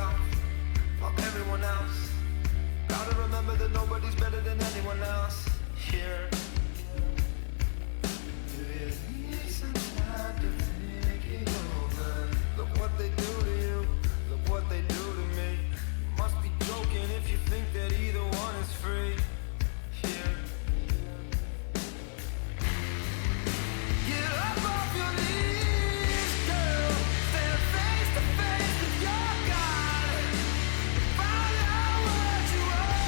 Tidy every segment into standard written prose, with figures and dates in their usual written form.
yourself, fuck everyone else. Gotta remember that nobody's better than anyone else here. Do you need some time to think it over? Look what they do to you, look what they do to me. You must be joking if you think that either one is free here. Get up off your knees, girl. Stand face to face with your God. Find out what you are.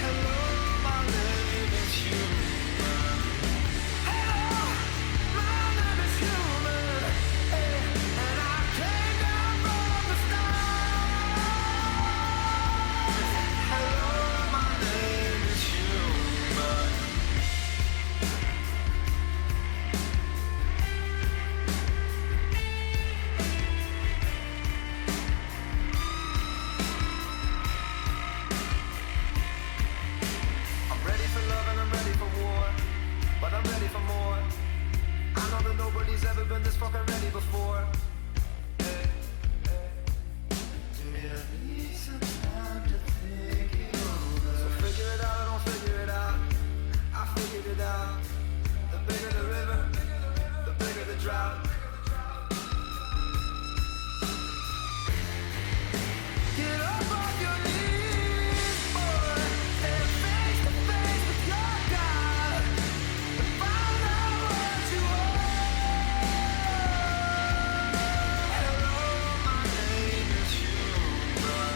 Hello, my name is human. Hello, my name is human. And I came down from the stars. Hello, my name is human. I'm ready for love and I'm ready for war, but I'm ready for more. I know that nobody's ever been this fucking ready before. Hey, hey. Do you need some time to think it over? So figure it out or don't figure it out. I figured it out. The bigger the river, the bigger the drought. Get up off your knees, boy. Stand face to face with your God. And find out what you are. Hello, my name is human.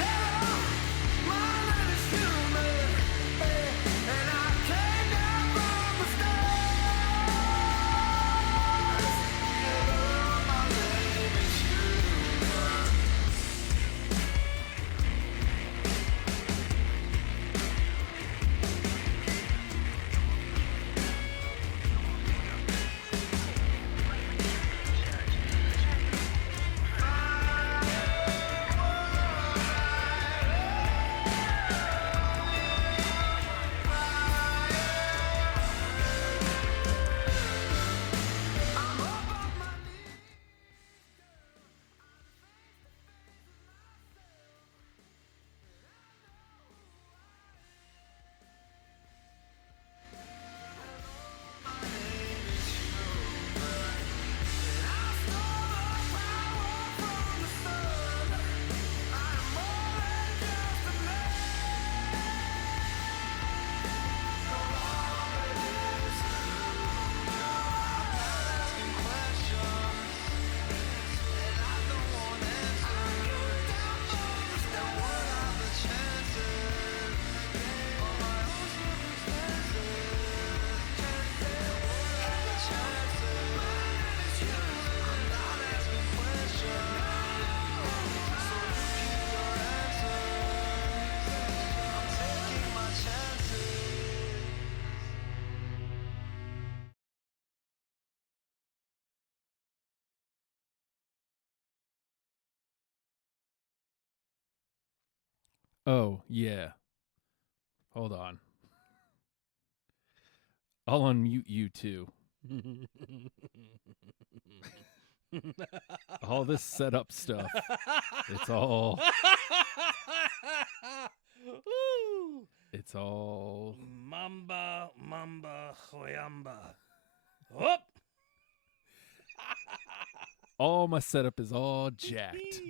Hello, my name is human. And I came down from the stars. Hello, my name is human. Oh, yeah. Hold on. I'll unmute you too. All this setup stuff. It's all. Woo! It's all. Mamba, hoyamba. Whoop! All my setup is all jacked.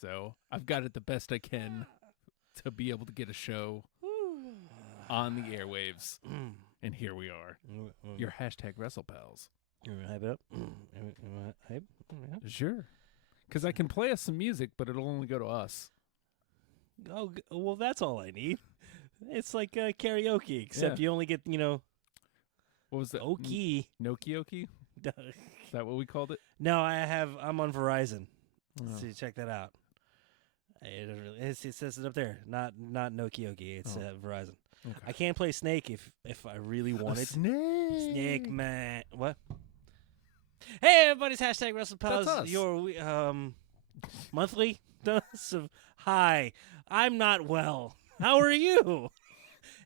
So I've got it the best I can to be able to get a show on the airwaves. And here we are. Your hashtag WrestlePals. You want to hype it up? Hype? Sure. Because I can play us some music, but it'll only go to us. Oh, well, that's all I need. It's like karaoke, except Yeah. you only get, What was that? Okie. Nokioki? Is that what we called it? No, I'm on Verizon. Oh. So check that out. It doesn't really. It says it up there. Not Nokioki. It's Verizon. Okay. I can't play Snake if I really wanted. Snake. Snake man. What? Hey, everybody's hashtag WrestlePals. That's us. Your monthly dose of hi. I'm not well. How are you?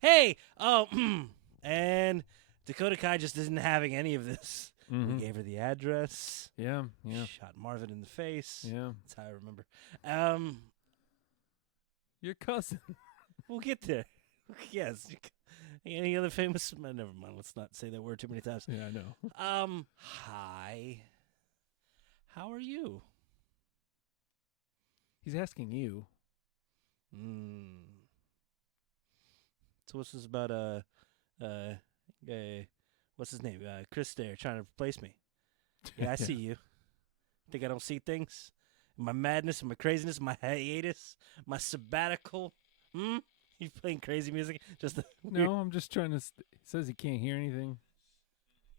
Hey. And Dakota Kai just isn't having any of this. Mhm. We gave her the address. Yeah, yeah, Shot Marvin in the face. yeah. That's how I remember. Your cousin. We'll get there. Yes. Any other famous? Never mind. Let's not say that word too many times. Yeah, I know. Hi. How are you? He's asking you. So what's this about? What's his name? Chris there trying to replace me. Yeah, I see you. Think I don't see things? My madness and my craziness, my hiatus, my sabbatical. You playing crazy music? Just No, I'm just trying to. He says he can't hear anything.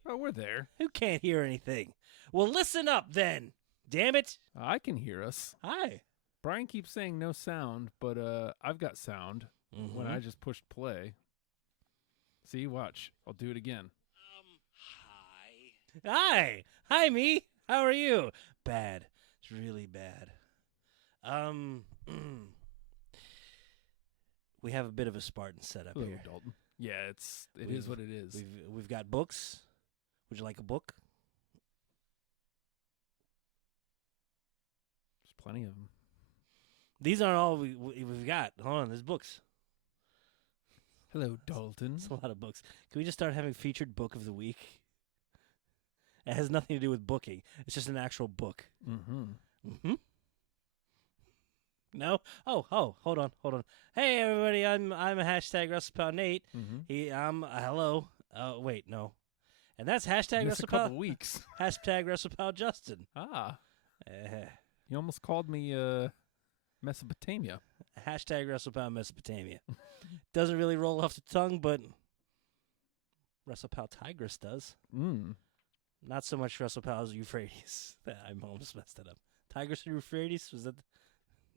Oh, we're there. Who can't hear anything? Well, listen up then. Damn it. I can hear us. Hi. Brian keeps saying no sound, but I've got sound when I just pushed play. See, watch. I'll do it again. Hi. Hi. Hi, me. How are you? Bad. It's really bad. We have a bit of a Spartan setup Hello, here. Dalton. Yeah, it is what it is. We've got books. Would you like a book? There's plenty of them. These aren't all we've got. Hold on, there's books. Hello, Dalton. It's a lot of books. Can we just start having featured book of the week? It has nothing to do with booking. It's just an actual book. Mm-hmm. No? Oh, hold on. Hey, everybody, I'm a hashtag WrestlePal Nate. Mm-hmm. Hello. Wait, no. And that's hashtag Just a couple WrestlePal. weeks. Hashtag WrestlePal Justin. Ah, you almost called me Mesopotamia. Hashtag WrestlePal Mesopotamia. Doesn't really roll off the tongue, but WrestlePal Tigris does. Not so much WrestlePal's Euphrates. I almost messed it up. Tigris and Euphrates? Was that?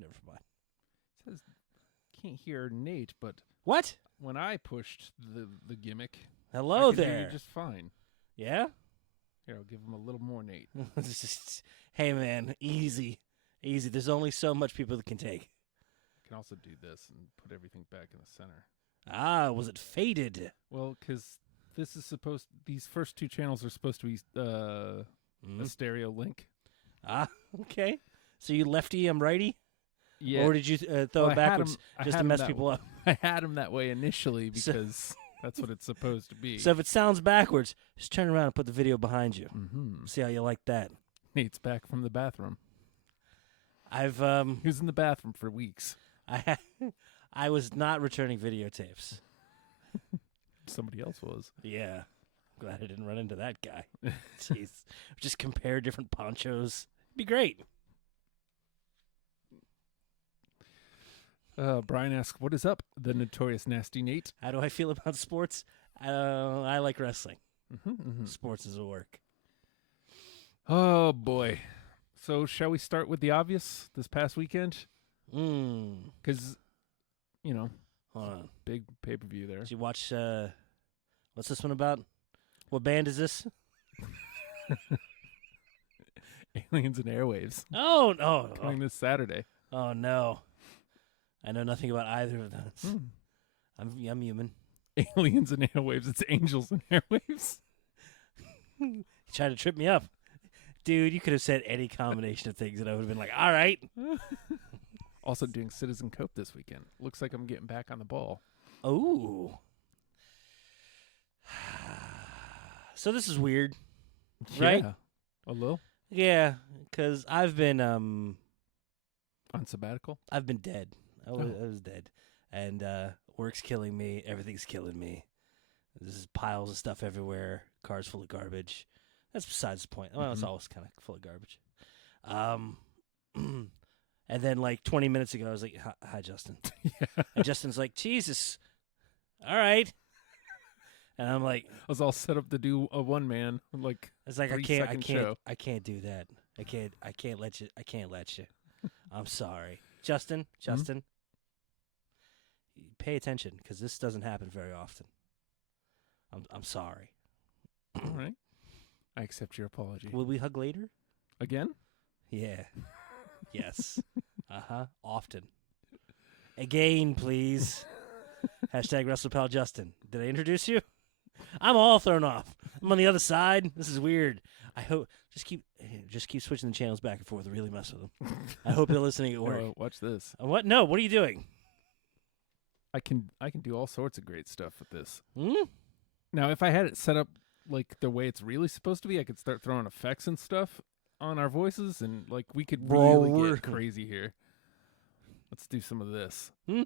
Never mind. It says can't hear Nate, but What? when I pushed the gimmick, Hello I could hear there. you just fine. Yeah? Here, I'll give him a little more Nate. Hey, man, easy. There's only so much people can take. I can also do this and put everything back in the center. Ah, was it faded? Well, because these first two channels are supposed to be a stereo link. Ah, okay. So you lefty, I'm righty? Yeah. Or did you throw Well, it backwards just to mess people up? I had him that way initially because that's what it's supposed to be. So if it sounds backwards, just turn around and put the video behind you. Mm-hmm. See how you like that. Nate's back from the bathroom. I've He was in the bathroom for weeks. I was not returning videotapes. Somebody else was. Yeah. Glad I didn't run into that guy. Jeez. Just compare different ponchos. Be great. Brian asks, "What is up, the notorious nasty Nate?" How do I feel about sports? I like wrestling. Mm-hmm. Sports is a work. Oh boy. So shall we start with the obvious this past weekend? Because, Hold on. big pay-per-view there. Did you watch, what's this one about? What band is this? Aliens and Airwaves Oh, no. coming this Saturday. Oh, no. I know nothing about either of those. I'm human. Aliens and Airwaves. It's Angels and Airwaves. You tried to trip me up. Dude, you could have said any combination of things and I would have been like, all right. Also doing Citizen Cope this weekend. Looks like I'm getting back on the ball. Oh. So this is weird, right? Yeah. A little. Yeah, because I've been On sabbatical? dead. I was dead. And work's killing me. Everything's killing me. There's piles of stuff everywhere. Cars full of garbage. That's besides the point. Well, it's always kind of full of garbage. And then like 20 minutes ago, I was like, hi, Justin. Yeah. And Justin's like, Jesus. All right. And I'm like, I was all set up to do a one-man, like, it's like 3-second show. I can't do that. I can't let you. I'm sorry. Justin, pay attention because this doesn't happen very often. I'm sorry. All right. I accept your apology. Will we hug later? Again? Yeah. Yes. Often. Again, please. Hashtag WrestlePal Justin. Did I introduce you? I'm all thrown off. I'm on the other side. This is weird. I hope just keep switching the channels back and forth. Really mess with them. I hope they're listening at work. Watch this. What? No. What are you doing? I can do all sorts of great stuff with this. Hmm? Now, if I had it set up like the way it's really supposed to be, I could start throwing effects and stuff on our voices, and like we could really get crazy here. Let's do some of this. Hmm?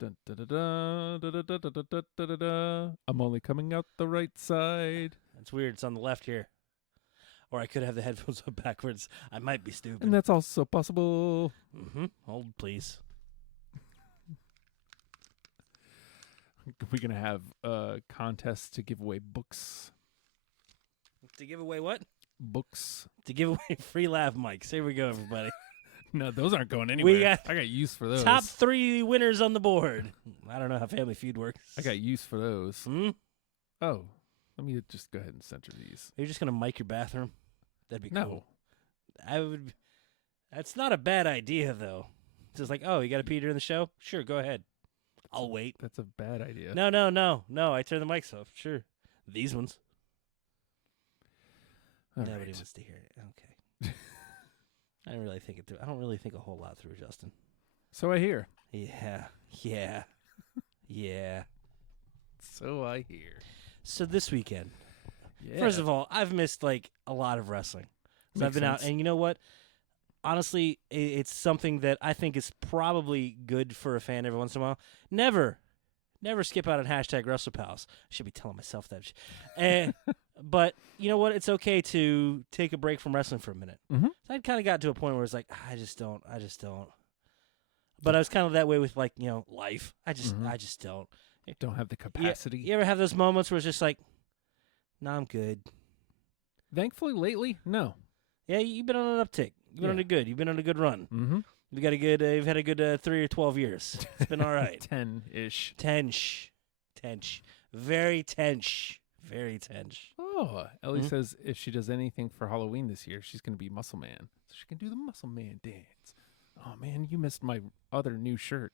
Dun, da, da, da, da, da, da, da, da, da, da, da. I'm only coming out the right side. It's weird. It's on the left here. Or I could have the headphones up backwards. I might be stupid. And that's also possible. Mm-hmm. Hold, please. We're going to have contests to give away books. To give away what? Books. To give away free lav mics. Here we go, everybody. No, those aren't going anywhere. I got use for those. Top 3 winners on the board. I don't know how Family Feud works. I got use for those. Hmm? Oh, let me just go ahead and center these. Are you just going to mic your bathroom? That'd be No. cool. I would. That's not a bad idea, though. It's just like, oh, you got to pee during the show? Sure, go ahead. I'll wait. That's a bad idea. No. I turn the mics off. Sure. These ones. All Nobody right. wants to hear it. Okay. I don't really think it through. I don't really think a whole lot through, Justin. So I hear. Yeah. So I hear. So this weekend, Yeah. first of all, I've missed like a lot of wrestling. 'Cause I've Makes been out, sense. and you know what? Honestly, it's something that I think is probably good for a fan every once in a while. Never skip out on hashtag WrestlePals. I should be telling myself that. But you know what? It's okay to take a break from wrestling for a minute. Mhm. I kind of got to a point where it's like, I just don't. But I was kind of that way with like, life. I just don't. Don't have the capacity. You ever have those moments where it's just like, no, I'm good. Thankfully, lately, no. Yeah, you've been on an uptick. You've been on a good. You've been on a good run. Mm-hmm. You got a good. You've had a good 3 or 12 years. It's been all right. 10-ish. Tense, very tense. Oh, Ellie Mhm. says if she does anything for Halloween this year, she's going to be Muscle Man. So she can do the Muscle Man dance. Oh, man, you missed my other new shirt.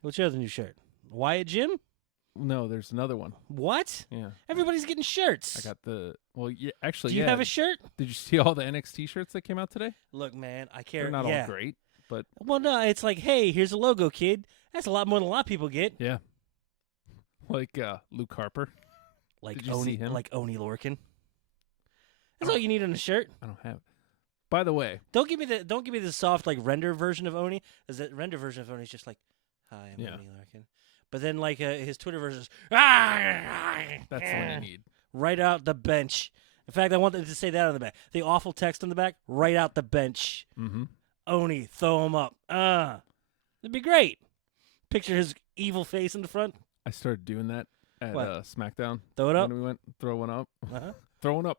What's your other new shirt? Wyatt Jim? No, there's another one. What? Yeah. Everybody's getting shirts. I got the, well, yeah, actually, Do you yeah. have a shirt? Did you see all the NXT shirts that came out today? Look, man, I care. They're not yeah. all great, but Well, no, it's like, hey, here's a logo, kid. That's a lot more than a lot of people get. yeah. Like Luke Harper. Like Did you see him? Like Oni Lorcan. That's all you need on a shirt. I don't have. By the way, Don't give me the soft like render version of Oni. Because that render version of Oni is just like, hi, I'm Yeah. Oni Lorcan. But then like his Twitter version is that's the one you need. right out the bench. In fact, I want them to say that on the back. The awful text on the back, right out the bench. Mm-hmm. Oni, throw him up. It'd be great. Picture his evil face in the front. I started doing that at What? SmackDown. Throw it up. When we went throwing up. Uh-huh. Throwing up.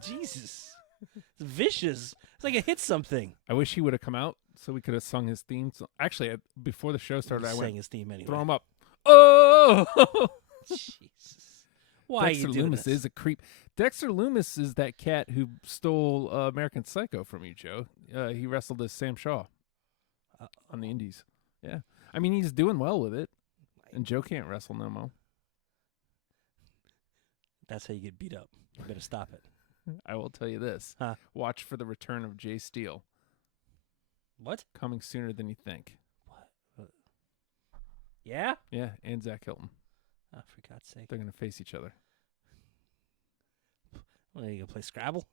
Jesus. It's vicious. It's like it hit something. I wish he would have come out so we could have sung his theme song. Actually, before the show started, I Sang went, his theme anyway. throw him up. Oh! Jesus. Why are Dexter you doing Loomis this? is a creep. Dexter Loomis is that cat who stole American Psycho from you, Joe. He wrestled as Sam Shaw on the Indies. Yeah. I mean, he's doing well with it. And Joe can't wrestle no more. That's how you get beat up. You better stop it. I will tell you this. Huh. Watch for the return of Jay Steele. What? Coming sooner than you think. Yeah? Yeah, and Zach Hilton. Oh, for God's sake. They're going to face each other. What, are you going to play Scrabble?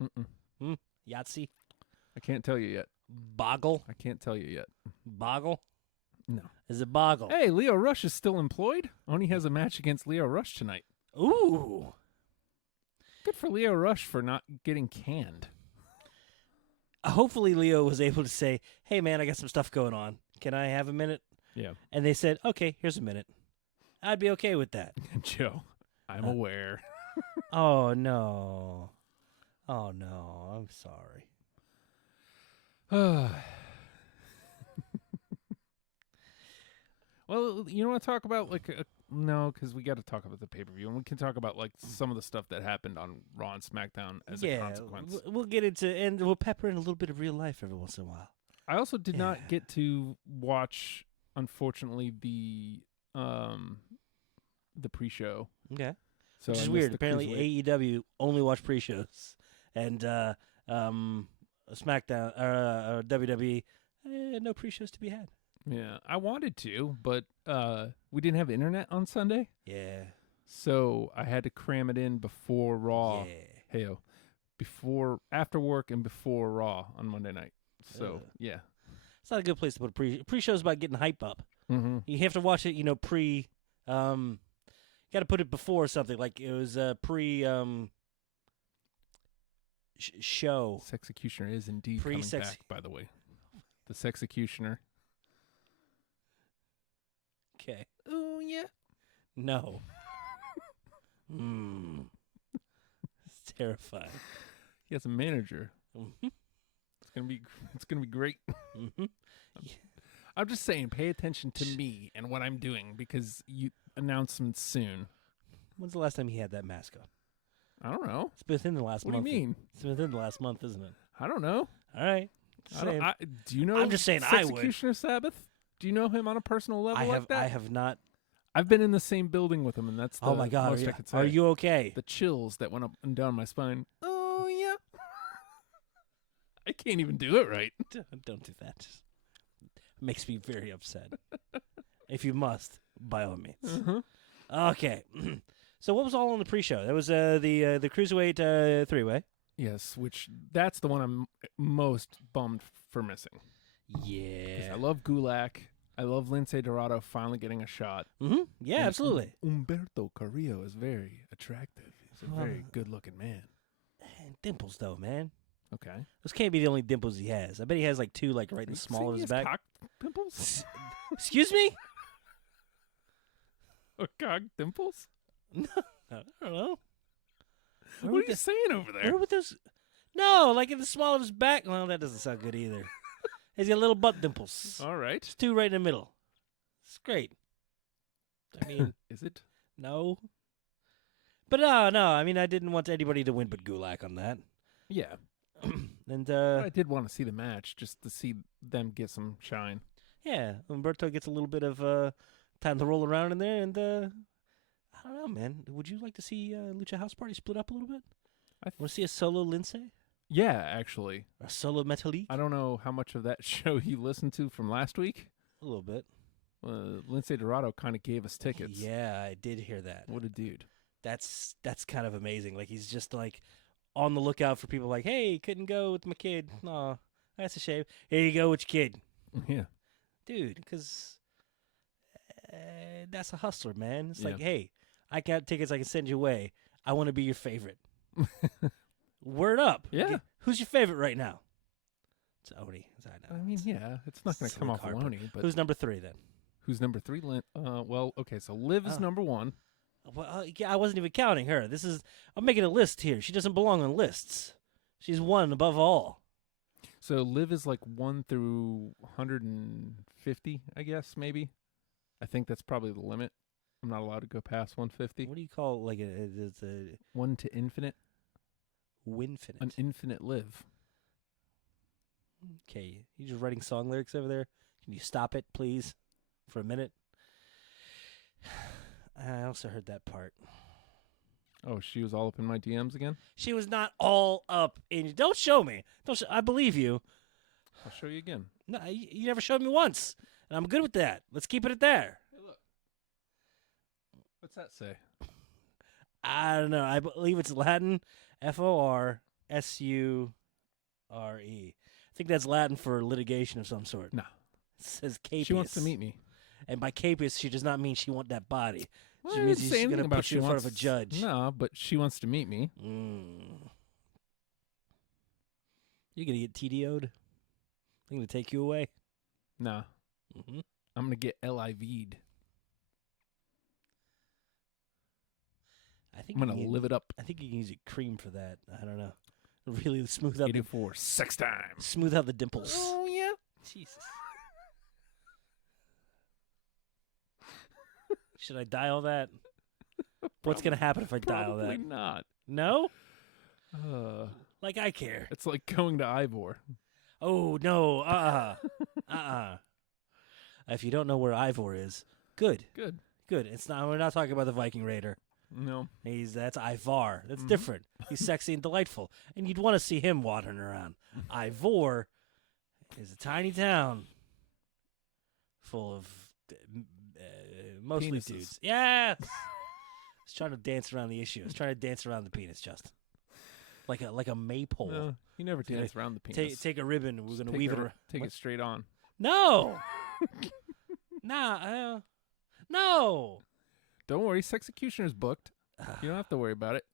Mm-mm. Yahtzee? I can't tell you yet. Boggle? I can't tell you yet. Boggle? No. Is it Boggle? Hey, Leo Rush is still employed. Oni has a match against Leo Rush tonight. Ooh. Good for Leo Rush for not getting canned. Hopefully Leo was able to say, hey, man, I got some stuff going on. Can I have a minute? Yeah. And they said, okay, here's a minute. I'd be okay with that. Joe, I'm aware. Oh, no. Oh, no. I'm sorry. Well, you want to talk about no, because we got to talk about the pay-per-view, and we can talk about some of the stuff that happened on Raw and SmackDown as a consequence. We'll get into, and we'll pepper in a little bit of real life every once in a while. I also did not Yeah. get to watch, unfortunately, the the pre-show. Okay. So Which I is missed weird. the Apparently, Cruiserweight. AEW only watch pre-shows, and SmackDown or WWE, no pre-shows to be had. Yeah, I wanted to, but we didn't have internet on Sunday, Yeah. so I had to cram it in before Raw. Yeah. Heyo, before, after work, and before Raw on Monday night. So Ugh. yeah. It's not a good place to put a pre-show. Is about getting hype up. Mm-hmm. You have to watch it, pre. Got to put it before something like it was pre show. Sexecutioner is indeed coming Pre-sex- back, by the way. The Sexecutioner. Okay. Oh yeah. No. It's terrifying. He has a manager. Mhm. It's gonna be great. Mhm. I'm just saying, pay attention to me and what I'm doing because you announcements soon. When's the last time he had that mask on? I don't know. It's within the last What month. do you mean? It's within the last month, isn't it? I don't know. All right. I don't, Saying. do you know? I'm just saying I would. Executioner Sabbath. Do you know him on a personal level I like have. that? I have not. I've been in the same building with him, and that's the Oh my God! most I could say. Are you okay? The chills that went up and down my spine. Oh yeah. I can't even do it right. Don't do that. It makes me very upset. If you must, by all means. Uh-huh. Okay. So what was all on the pre-show? That was the Cruiserweight three-way. Yes, that's the one I'm most bummed for missing. 'Cause Yeah. I love Gulak. I love Lince Dorado finally getting a shot. Mm-hmm. Yeah, And absolutely. Humberto Carrillo is very attractive. He's a very good-looking man. And dimples, though, man. Okay. Those can't be the only dimples he has. I bet he has like two, like right in the small of his back. Cock pimples Excuse me? or cock dimples? No, I don't know. What are you saying over there? Where would those? No, like in the small of his back. Well, that doesn't sound good either. He's got little butt dimples. All right. Just two right in the middle. It's great. I mean, Is it? no. But no. I mean, I didn't want anybody to win but Gulak on that. Yeah. And But I did want to see the match just to see them get some shine. yeah, Umberto gets a little bit of time to roll around in there. And I don't know, man. Would you like to see Lucha House Party split up a little bit? Want to see a solo Lince? Yeah, actually. Or a solo Metalik? I don't know how much of that show you listened to from last week. A little bit. Lince Dorado kind of gave us tickets. Yeah, I did hear that. What a dude. That's kind of amazing. Like he's just like on the lookout for people like, hey, couldn't go with my kid. Aw, that's a shame. Here you go with your kid. Yeah. Dude, because that's a hustler, man. It's Yeah. like, hey, I got tickets I can send you away. I want to be your favorite. Word up. Yeah. Okay, who's your favorite right now? It's Odie. I know. I mean, yeah, it's not going to come Slick off Harper. Loney, but Who's number 3 then? who's number 3? Well, okay, so Liv is Oh. number 1. Well, yeah, I wasn't even counting her. I'm making a list here. She doesn't belong on lists. She's one above all. So Liv is like 1 through 150, I guess, maybe. I think that's probably the limit. I'm not allowed to go past 150. What do you call like it's a 1 to infinite. winfinite? An infinite Liv. Okay, you just writing song lyrics over there? Can you stop it, please, for a minute? I also heard that part. Oh, she was all up in my DMs again? She was not all up in. Don't show me. I believe you. I'll show you again. No, you never showed me once, and I'm good with that. Let's keep it at there. Hey, look. What's that say? I don't know. I believe it's Latin. Forsure. I think that's Latin for litigation of some sort. No. It says capious. She wants to meet me. And by capious, she does not mean she want that body. Well, She I means didn't she's say anything gonna about put she you in front of a wants- judge. No, but she wants to meet me. You gonna get TDO'd? I'm gonna take you away. Nah. Mm-hmm. I'm going to get LIV'd. I think I'm going to live it up. I think you can use a cream for that. I don't know. Really smooth out 84 sex time. the dimples. Oh, yeah. Jesus. Should I dial that? What's gonna happen if I dial Probably that? not. No? Uh, Like I care. it's like going to Ivor. Oh no. If you don't know where Ivor is, good. Good. Good. It's not. We're not talking about the Viking Raider. No. That's Ivar. That's Mhm. different. He's sexy and delightful, and you'd want to see him wandering around. Ivor is a tiny town full of mostly Penises. dudes. Yes. I was trying to dance around the issue. I was trying to dance around the penis, just like a maypole. No, you never Yeah. dance around the penis. Take a ribbon. We're Just gonna take weave it it ar- around. Take What? it straight on. No. No. Don't worry, Sexecutioner's booked. You don't have to worry about it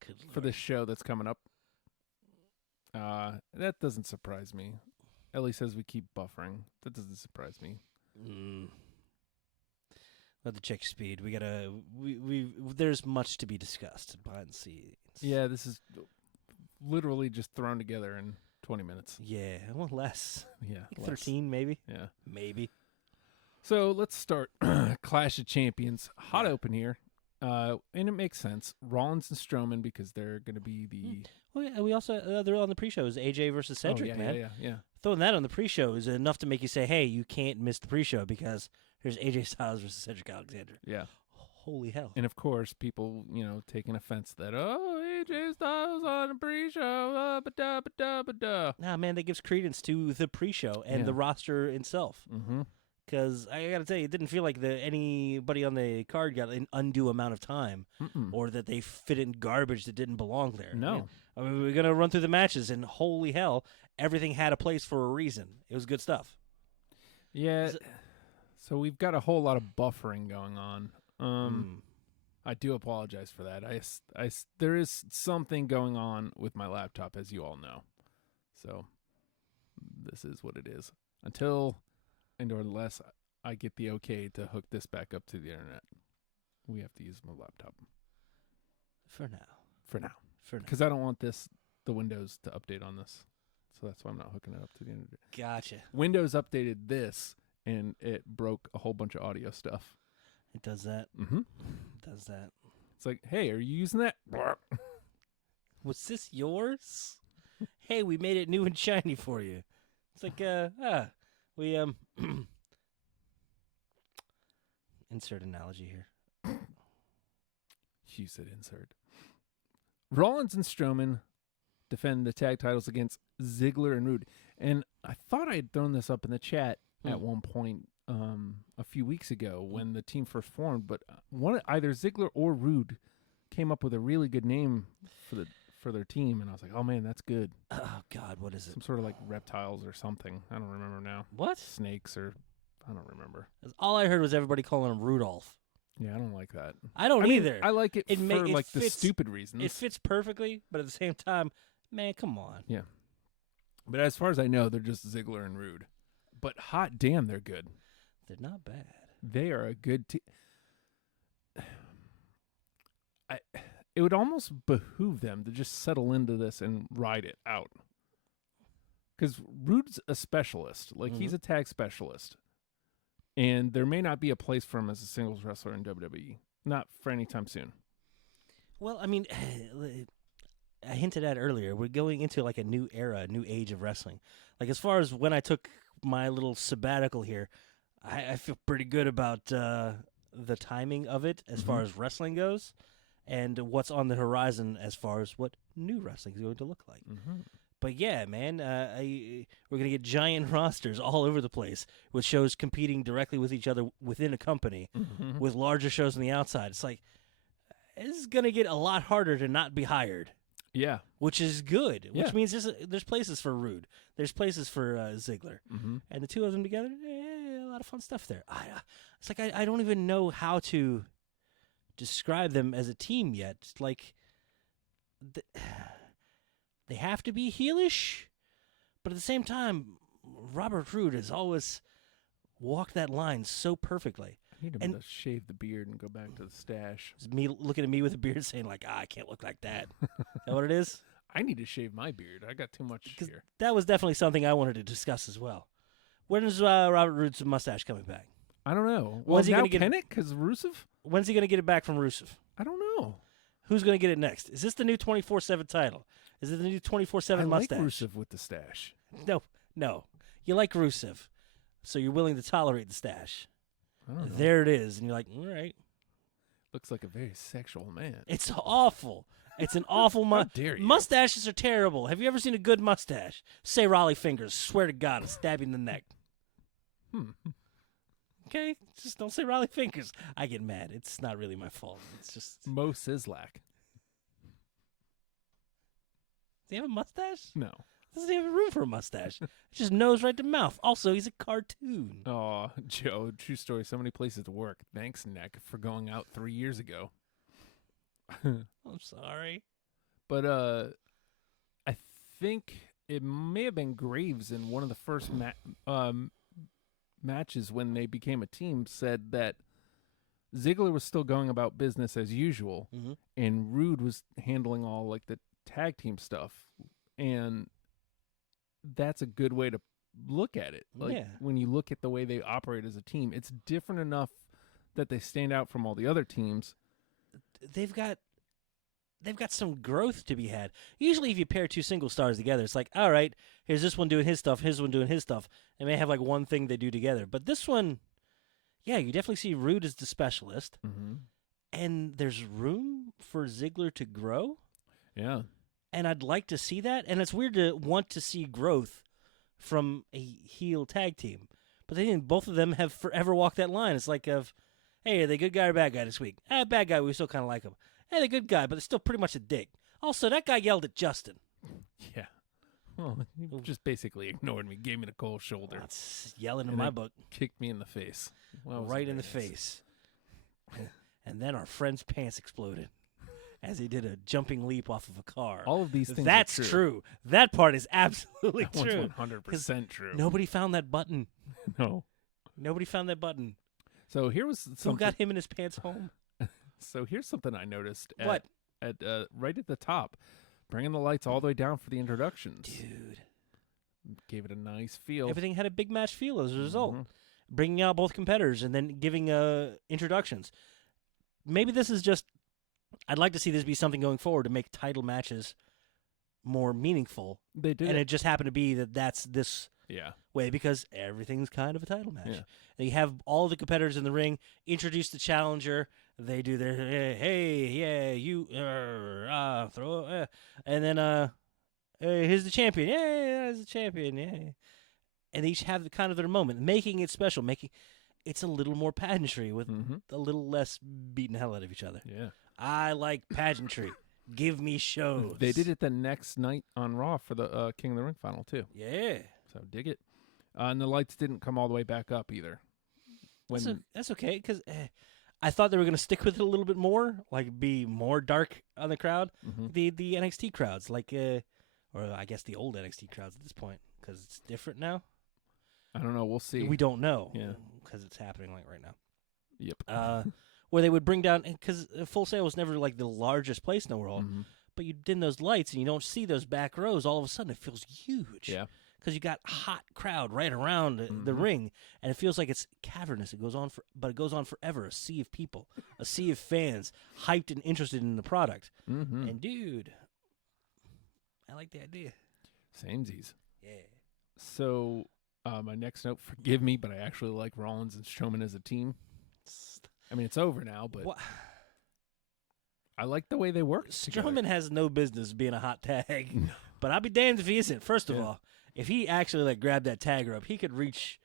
Good for Lord. this show that's coming up. That doesn't surprise me. Ellie says we keep buffering. That doesn't surprise me. Let the check speed. We gotta. We. There's much to be discussed behind the scenes. Yeah, this is literally just thrown together in 20 minutes. Yeah. Well, less. Yeah, Like less. 13, maybe. Yeah. Maybe. So let's start Clash of Champions. Hot Yeah. open here. And it makes sense. Rollins and Strowman because they're going to be the... Well, yeah, we also they're on the pre-show is AJ versus Cedric, oh, yeah, man. Yeah. Throwing that on the pre-show is enough to make you say, "Hey, you can't miss the pre-show because here's AJ Styles versus Cedric Alexander." Yeah. Holy hell! And of course, people, taking offense that, AJ Styles on a pre-show, ba-da. Nah, man, that gives credence to the pre-show and Yeah. the roster itself. Mm-hmm. Because I gotta tell you, it didn't feel like anybody on the card got an undue amount of time, or that they fit in garbage that didn't belong there. No. I mean, we're gonna run through the matches, and holy hell, everything had a place for a reason. It was good stuff. Yeah. Is it- So we've got a whole lot of buffering going on. Mm. I do apologize for that. There is something going on with my laptop, as you all know. So this is what it is. Until and or unless I get the okay to hook this back up to the internet, we have to use my laptop For now. for now. For now. Because I don't want the Windows to update on this. So that's why I'm not hooking it up to the internet. Gotcha. Windows updated this, and it broke a whole bunch of audio stuff. It does that. Mm-hmm. It does that. It's like, hey, are you using that? Was this yours? Hey, we made it new and shiny for you. It's like, we insert analogy here. You said insert. Rollins and Strowman defend the tag titles against Ziggler and Rude. And I thought I had thrown this up in the chat at one point a few weeks ago when the team first formed, but either Ziggler or Rude came up with a really good name for their team, and I was like, oh man, that's good. Oh God, what is it? Some sort of like reptiles or something. I don't remember now. What? Snakes or I don't remember. All I heard was everybody calling him Rudolph. Yeah, I don't like that. I don't mean, either. I like it, It for ma- it like the fits- stupid reasons. It fits perfectly, but at the same time, man, come on. But as far as I know, they're just Ziggler and Rude. But hot damn, they're good. They're not bad. They are a good team. It would almost behoove them to just settle into this and ride it out. Because Rude's a specialist. Like, he's a tag specialist. And there may not be a place for him as a singles wrestler in WWE. Not for any time soon. Well, I mean, I hinted at earlier, we're going into like a new era, a new age of wrestling. Like as far as when I took my little sabbatical here, I feel pretty good about the timing of it as far as wrestling goes and what's on the horizon as far as what new wrestling is going to look like. Mm-hmm. But yeah, man, we're going to get giant rosters all over the place with shows competing directly with each other within a company Mm-hmm. with larger shows on the outside. It's like, this is going to get a lot harder to not be hired. Yeah. Which is good. Yeah. Which means there's places for Rude. There's places for Ziggler. Mm-hmm. And the two of them together, a lot of fun stuff there. It's like I don't even know how to describe them as a team yet. It's like they have to be heelish, but at the same time, Robert Roode has always walked that line so perfectly. I need him And- to shave the beard and go back to the stash. It's me looking at me with a beard saying like, I can't look like that. Is that what it is? I need to shave my beard. I got too much 'Cause here. that was definitely something I wanted to discuss as well. When is Robert Roode's mustache coming back? I don't know. When's he now gonna get- can it? Because Rusev? When's he going to get it back from Rusev? I don't know. Who's going to get it next? Is this the new 24/7 title? Is it the new 24/7 I like mustache? Rusev with the stash. No. You like Rusev, so you're willing to tolerate the stash. I don't know. There it is, and you're like, all right. Looks like a very sexual man. It's awful. It's an awful How dare you? Mustaches are terrible. Have you ever seen a good mustache? Say Raleigh Fingers. Swear to God, I'll stab you in the neck. Okay? Just don't say Raleigh Fingers. I get mad. It's not really my fault. It's just... Mo Sislak. Does he have a mustache? No. Doesn't have room for a mustache. Just nose right to mouth. Also, he's a cartoon. Oh, Joe, true story. So many places to work. Thanks, Nick, for going out 3 years ago. I'm sorry. But I think it may have been Graves in one of the first matches when they became a team said that Ziggler was still going about business as usual, Mhm. and Rude was handling all like the tag team stuff, and that's a good way to look at it. Like Yeah. when you look at the way they operate as a team, it's different enough that they stand out from all the other teams. They've got some growth to be had. Usually if you pair two single stars together, it's like, all right, here's this one doing his stuff, his one doing his stuff. They may have like one thing they do together. But this one, yeah, you definitely see Rude as the specialist. Mm-hmm. And there's room for Ziggler to grow. Yeah. And I'd like to see that. And it's weird to want to see growth from a heel tag team. But they didn't. Both of them have forever walked that line. It's like, hey, are they good guy or bad guy this week? Bad guy, we still kind of like him. Hey, they're good guy, but they're still pretty much a dick. Also, that guy yelled at Justin. Yeah. Well, he just basically ignored me, gave me the cold shoulder, That's yelling in And my then book. kicked me in the face. Well, Right in the face. And then our friend's pants exploded as he did a jumping leap off of a car. All of these things That's are true. That part is absolutely That true. one's 100% true. Nobody found that button. No. Nobody found that button. So here was Who something. got him in his pants home? So here's something I noticed. What? At right at the top, bringing the lights all the way down for the introductions. Dude. Gave it a nice feel. Everything had a big match feel as a result. Mhm. Bringing out both competitors and then giving introductions. Maybe this is just... I'd like to see this be something going forward to make title matches more meaningful. They did And it. it just happened to be that that's this Yeah. way because everything's kind of a title match. Yeah. They have all the competitors in the ring, introduce the challenger. They do their hey, yeah, you throw, and then hey, here's the champion. Yeah, there's the champion. Yeah, and they each have kind of their moment, making it special, making it's a little more pageantry with Mm-hmm. a little less beating the hell out of each other. Yeah. I like pageantry. Give me shows. They did it the next night on Raw for the King of the Ring final too. Yeah. So dig it. And the lights didn't come all the way back up either. When That's okay, because I thought they were going to stick with it a little bit more, like be more dark on the crowd. Mhm. The NXT crowds, like, or I guess the old NXT crowds at this point, because it's different now. I don't know. We'll see. We don't know, Yeah. because it's happening like right now. Yep. Where they would bring down, because Full Sail was never like the largest place in the world, Mhm. but you dim those lights and you don't see those back rows. All of a sudden, it feels huge. Yeah. Because you got a hot crowd right around the Mhm. ring, and it feels like it's cavernous. It goes on but it goes on forever. A sea of people, a sea of fans, hyped and interested in the product. Mm-hmm. And dude, I like the idea. Samesies. Yeah. So my next note, forgive me, but I actually like Rollins and Strowman as a team. I mean, it's over now, but What? I like the way they work together. Strowman has no business being a hot tag, but I'll be damned if he isn't. First of Yeah. all, if he actually like grabbed that tag rope, he could reach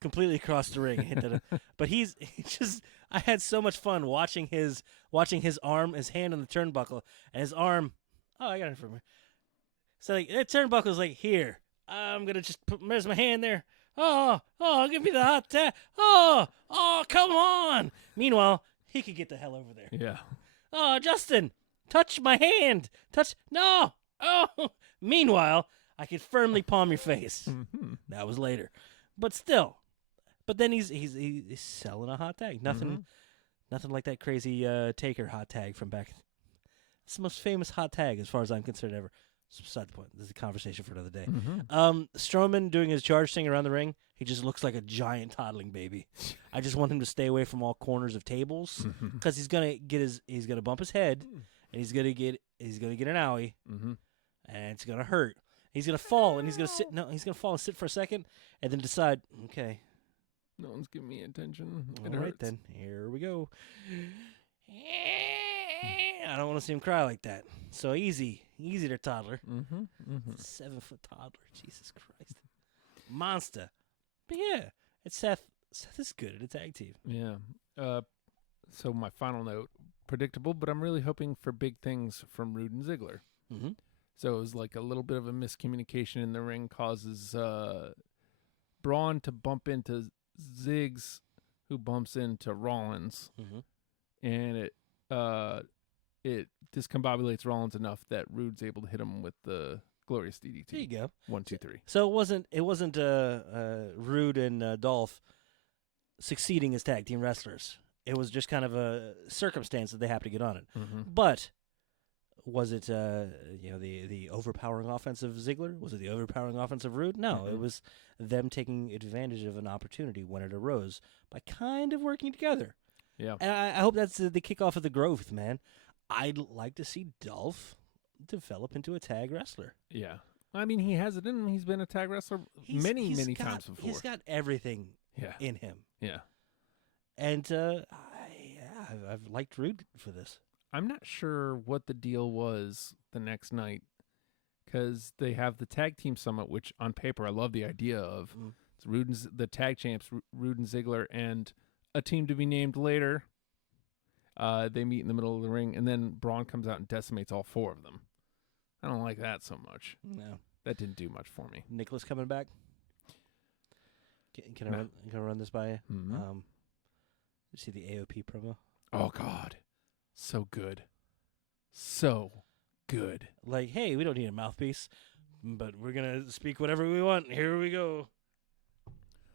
completely across the ring and hit that. But he just. I had so much fun watching his arm, his hand on the turnbuckle, and his arm. Oh, I got it from her. So like that turnbuckle's like here. I'm gonna just put there's my hand there. Oh, give me the hot tag. Oh, come on. Meanwhile, he could get the hell over there. Yeah. Oh, Justin, touch my hand. No. Oh. Meanwhile, I could firmly palm your face. Mm-hmm. That was later, but still. But then he's selling a hot tag. Nothing like that crazy Taker hot tag from back. It's the most famous hot tag as far as I'm concerned ever. It's beside the point. This is a conversation for another day. Mm-hmm. Strowman doing his charge thing around the ring. He just looks like a giant toddling baby. I just want him to stay away from all corners of tables because he's gonna bump his head and he's gonna get an owie Mm-hmm. and it's gonna hurt. He's gonna fall and he's gonna sit. No, he's gonna fall and sit for a second and then decide. Okay, No one's giving me attention. It All right, hurts. then. Here we go. I don't want to see him cry like that. So easy. Easy there, toddler. Mm-hmm. Mm-hmm. 7-foot toddler. Jesus Christ. Monster. But yeah, it's Seth. Seth is good at a tag team. Yeah. So my final note, predictable, but I'm really hoping for big things from Rude and Ziggler. Mm-hmm. So it was like a little bit of a miscommunication in the ring causes Braun to bump into Ziggs, who bumps into Rollins, Mm-hmm. and it discombobulates Rollins enough that Rude's able to hit him with the glorious DDT. There you go. 1, 2, 3. So it wasn't Rude and Dolph succeeding as tag team wrestlers. It was just kind of a circumstance that they happened to get on it. Mm-hmm. But was it the overpowering offense of Ziggler? Was it the overpowering offense of Rude? No, it Mhm. was them taking advantage of an opportunity when it arose by kind of working together. Yeah. And I hope that's the kickoff of the growth, man. I'd like to see Dolph develop into a tag wrestler. Yeah. I mean, he has it in him. He's been a tag wrestler many times before. He's got everything Yeah. in him. Yeah. And I've liked Rude for this. I'm not sure what the deal was the next night because they have the tag team summit, which on paper I love the idea of. Mm. It's the tag champs, Rude and Ziggler, and a team to be named later. They meet in the middle of the ring, and then Braun comes out and decimates all 4 of them. I don't like that so much. No. That didn't do much for me. Nicholas coming back. Can No. I run this by you? Mhm. You see the AOP promo? Oh, God. So good. So good. Like, hey, we don't need a mouthpiece, but we're gonna speak whatever we want. Here we go.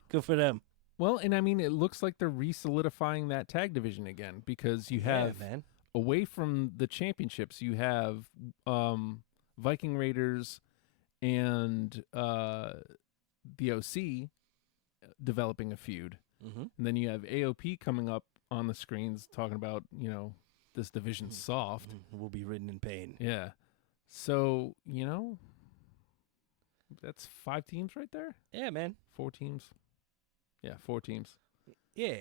Good for them. Well, and I mean, it looks like they're re-solidifying that tag division again because you have, yeah, man. away from the championships, you have Viking Raiders and the OC developing a feud. Mm-hmm. And then you have AOP coming up on the screens talking about, this division's soft. Will be written in pain. Yeah. So, that's 5 teams right there? Yeah, man. 4 teams? Yeah, 4 teams. Yeah.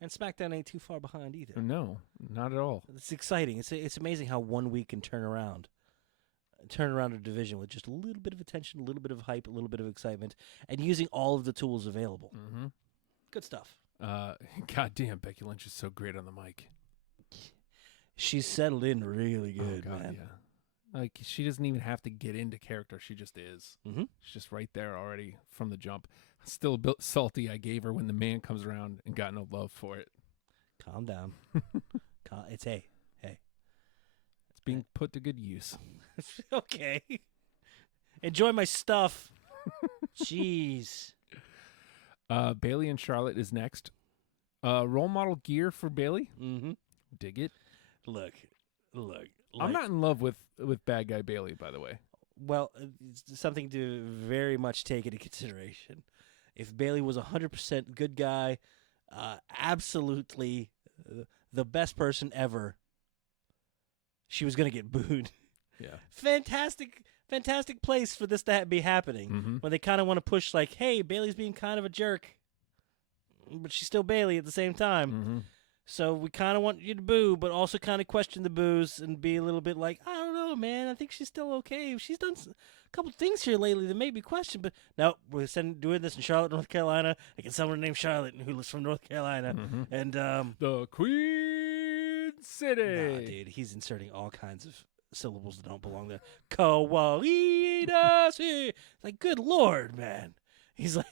And SmackDown ain't too far behind either. No, not at all. It's exciting. It's amazing how 1 week can turn around a division with just a little bit of attention, a little bit of hype, a little bit of excitement, and using all of the tools available. Mm-hmm. Good stuff. God damn, Becky Lynch is so great on the mic. She's settled in really good, oh, God, man. yeah. Like, she doesn't even have to get into character. She just is. Mm-hmm. She's just right there already from the jump. Still a bit salty I gave her when the man comes around and got no love for it. Calm down. It's hey. It's being put to good use. Okay. Enjoy my stuff. Jeez. Bailey and Charlotte is next. Role model gear for Bailey. Mm-hmm. Dig it. Look. I'm not in love with bad guy Bailey, by the way. Well, it's something to very much take into consideration. If Bailey was 100% good guy, absolutely the best person ever, she was going to get booed. Yeah. Fantastic place for this to be happening. Mm-hmm. When they kind of want to push, like, hey, Bailey's being kind of a jerk, but she's still Bailey at the same time. Mm-hmm. So we kind of want you to boo, but also kind of question the boos and be a little bit like, I don't know, man. I think she's still okay. She's done a couple things here lately that made me question, but no, we're doing this in Charlotte, North Carolina. Against someone named Charlotte who lives from North Carolina. Mm-hmm. And, The Queen City. nah, dude, he's inserting all kinds of syllables that don't belong there. Kawaii. Like, good Lord, man. He's like,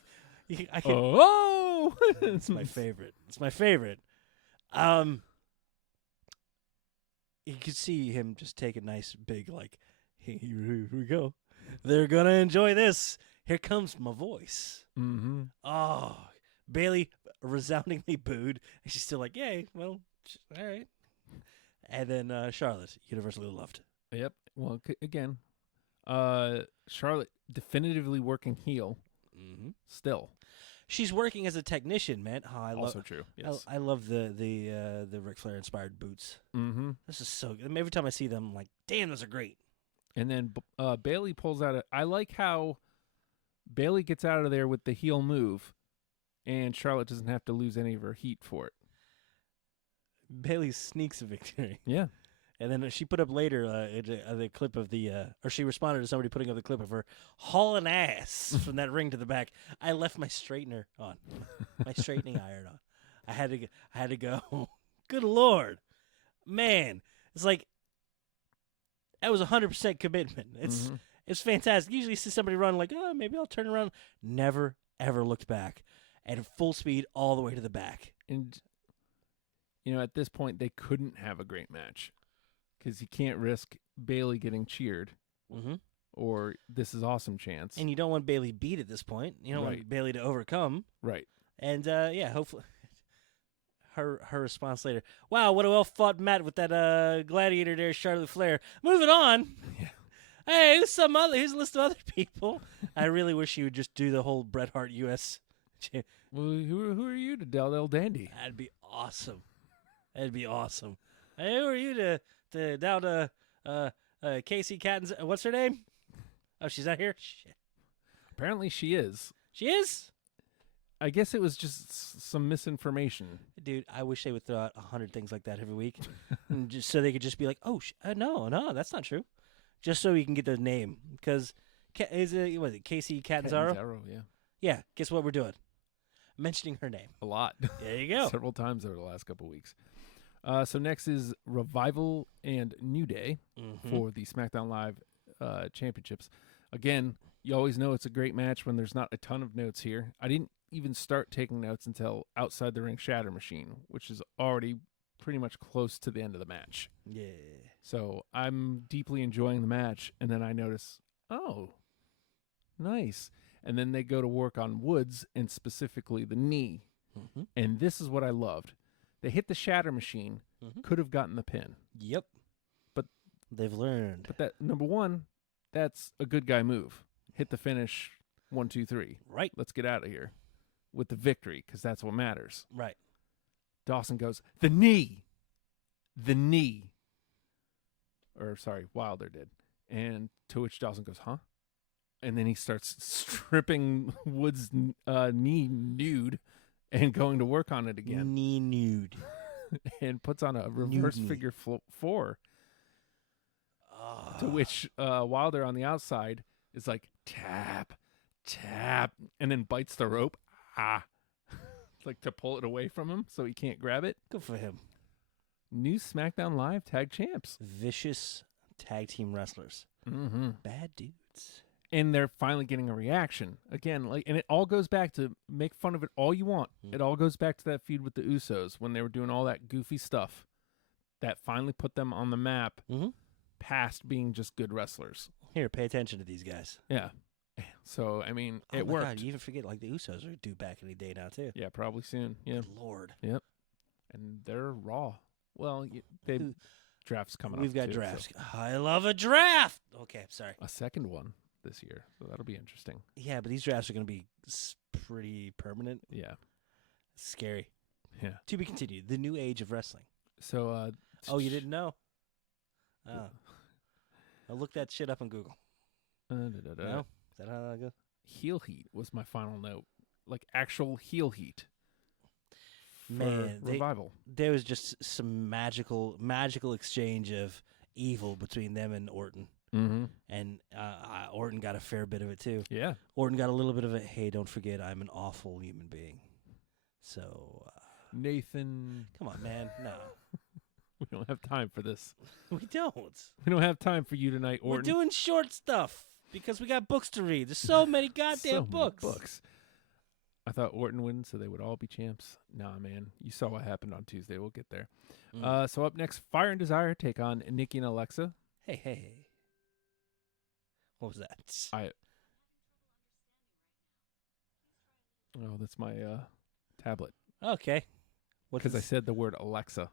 I can, Oh! It's my favorite. You could see him just take a nice big, like, here we go. They're gonna enjoy this. Here comes my voice. Mm-hmm. Oh, Bailey resoundingly booed, and she's still like, "Yay, well, all right." And then Charlotte, universally loved. Yep. Well, again, Charlotte definitively working heel Mm-hmm. still. She's working as a technician, man. Oh, I Also love. true. Yes. I love the Ric Flair inspired boots. Mm-hmm. This is so good. I mean, every time I see them, I'm like, damn, those are great. And then Bailey pulls out I like how Bailey gets out of there with the heel move, and Charlotte doesn't have to lose any of her heat for it. Bailey sneaks a victory. Yeah. And then she put up later the clip of or she responded to somebody putting up the clip of her hauling ass from that ring to the back. I left my straightener on, my straightening iron on. I had to go. Good Lord, man! It's like that was 100% commitment. It's fantastic. Usually you see somebody run like, oh, maybe I'll turn around. Never ever looked back, at full speed all the way to the back. And at this point they couldn't have a great match. Because you can't risk Bailey getting cheered or This Is Awesome chance. And you don't want Bailey beat at this point. You don't want Bailey to overcome. Right. And, hopefully her response later, wow, what a well-fought match with that gladiator there, Charlotte Flair. Moving on. Yeah. Hey, here's a list of other people. I really wish she would just do the whole Bret Hart U.S. Well, who are you to doubt Dandy? That'd be awesome. That'd be awesome. Hey, who are you to doubt Casey Catton's what's her name? Oh, she's not here? Shit. Apparently she is. She is? I guess it was just some misinformation. Dude, I wish they would throw out 100 things like that every week. And just so they could just be like, oh, no, that's not true. Just so you can get the name. Because, what is it, Casey Catanzaro? Catanzaro, yeah. Yeah, guess what we're doing? Mentioning her name. A lot. There you go. Several times over the last couple of weeks. So next is Revival and New Day for the SmackDown Live championships. Again, you always know it's a great match when there's not a ton of notes here. I didn't even start taking notes until Outside the Ring Shatter Machine, which is already pretty much close to the end of the match. Yeah. So I'm deeply enjoying the match, and then I notice, oh, nice. And then they go to work on Woods, and specifically the knee. And this is what I loved. They hit the Shatter Machine, could have gotten the pin. Yep. But they've learned. But that, number one, that's a good guy move. Hit the finish, 1, 2, 3. Right. Let's get out of here with the victory, because that's what matters. Right. Dawson goes, the knee. The knee. Or, sorry, Wilder did. And to which Dawson goes, huh? And then he starts stripping Woods' knee nude and going to work on it again. Knee nude. And puts on a reverse figure 4. To which Wilder on the outside is like, tap, tap, and then bites the rope. Like to pull it away from him so he can't grab it. Good for him. New SmackDown Live tag champs. Vicious tag team wrestlers. Bad dudes. And they're finally getting a reaction. Again, and it all goes back to make fun of it all you want. It all goes back to that feud with the Usos when they were doing all that goofy stuff that finally put them on the map past being just good wrestlers. Here, pay attention to these guys. Yeah. So, I mean, it my worked. God, you even forget, like, the Usos are due back any day now, too. Yeah, probably soon. Yeah. Good Lord. Yep. And they're Raw. Well, draft's coming up. We've got too, drafts. so. I love a draft. Okay, sorry. A second one this year, so that'll be interesting. Yeah, but these drafts are going to be pretty permanent. Yeah. Scary. Yeah. To be continued. The new age of wrestling. So, oh, you didn't know? Oh. I'll look that shit up on Google. No? Is that how that goes? Heel heat was my final note. Like actual heel heat. Man, Revival. There was just some magical exchange of evil between them and Orton. And Orton got a fair bit of it, too. Yeah. Orton got a little bit of it, hey, don't forget, I'm an awful human being. So. Nathan. Come on, man. No. We don't have time for this. We don't. We don't have time for you tonight, Orton. We're doing short stuff because we got books to read. There's so many goddamn books. I thought Orton wouldn't, so they would all be champs. Nah, man. You saw what happened on Tuesday. We'll get there. So up next, Fire and Desire take on Nikki and Alexa. Hey. What was that? Oh, that's my tablet. Okay. Because I said the word Alexa.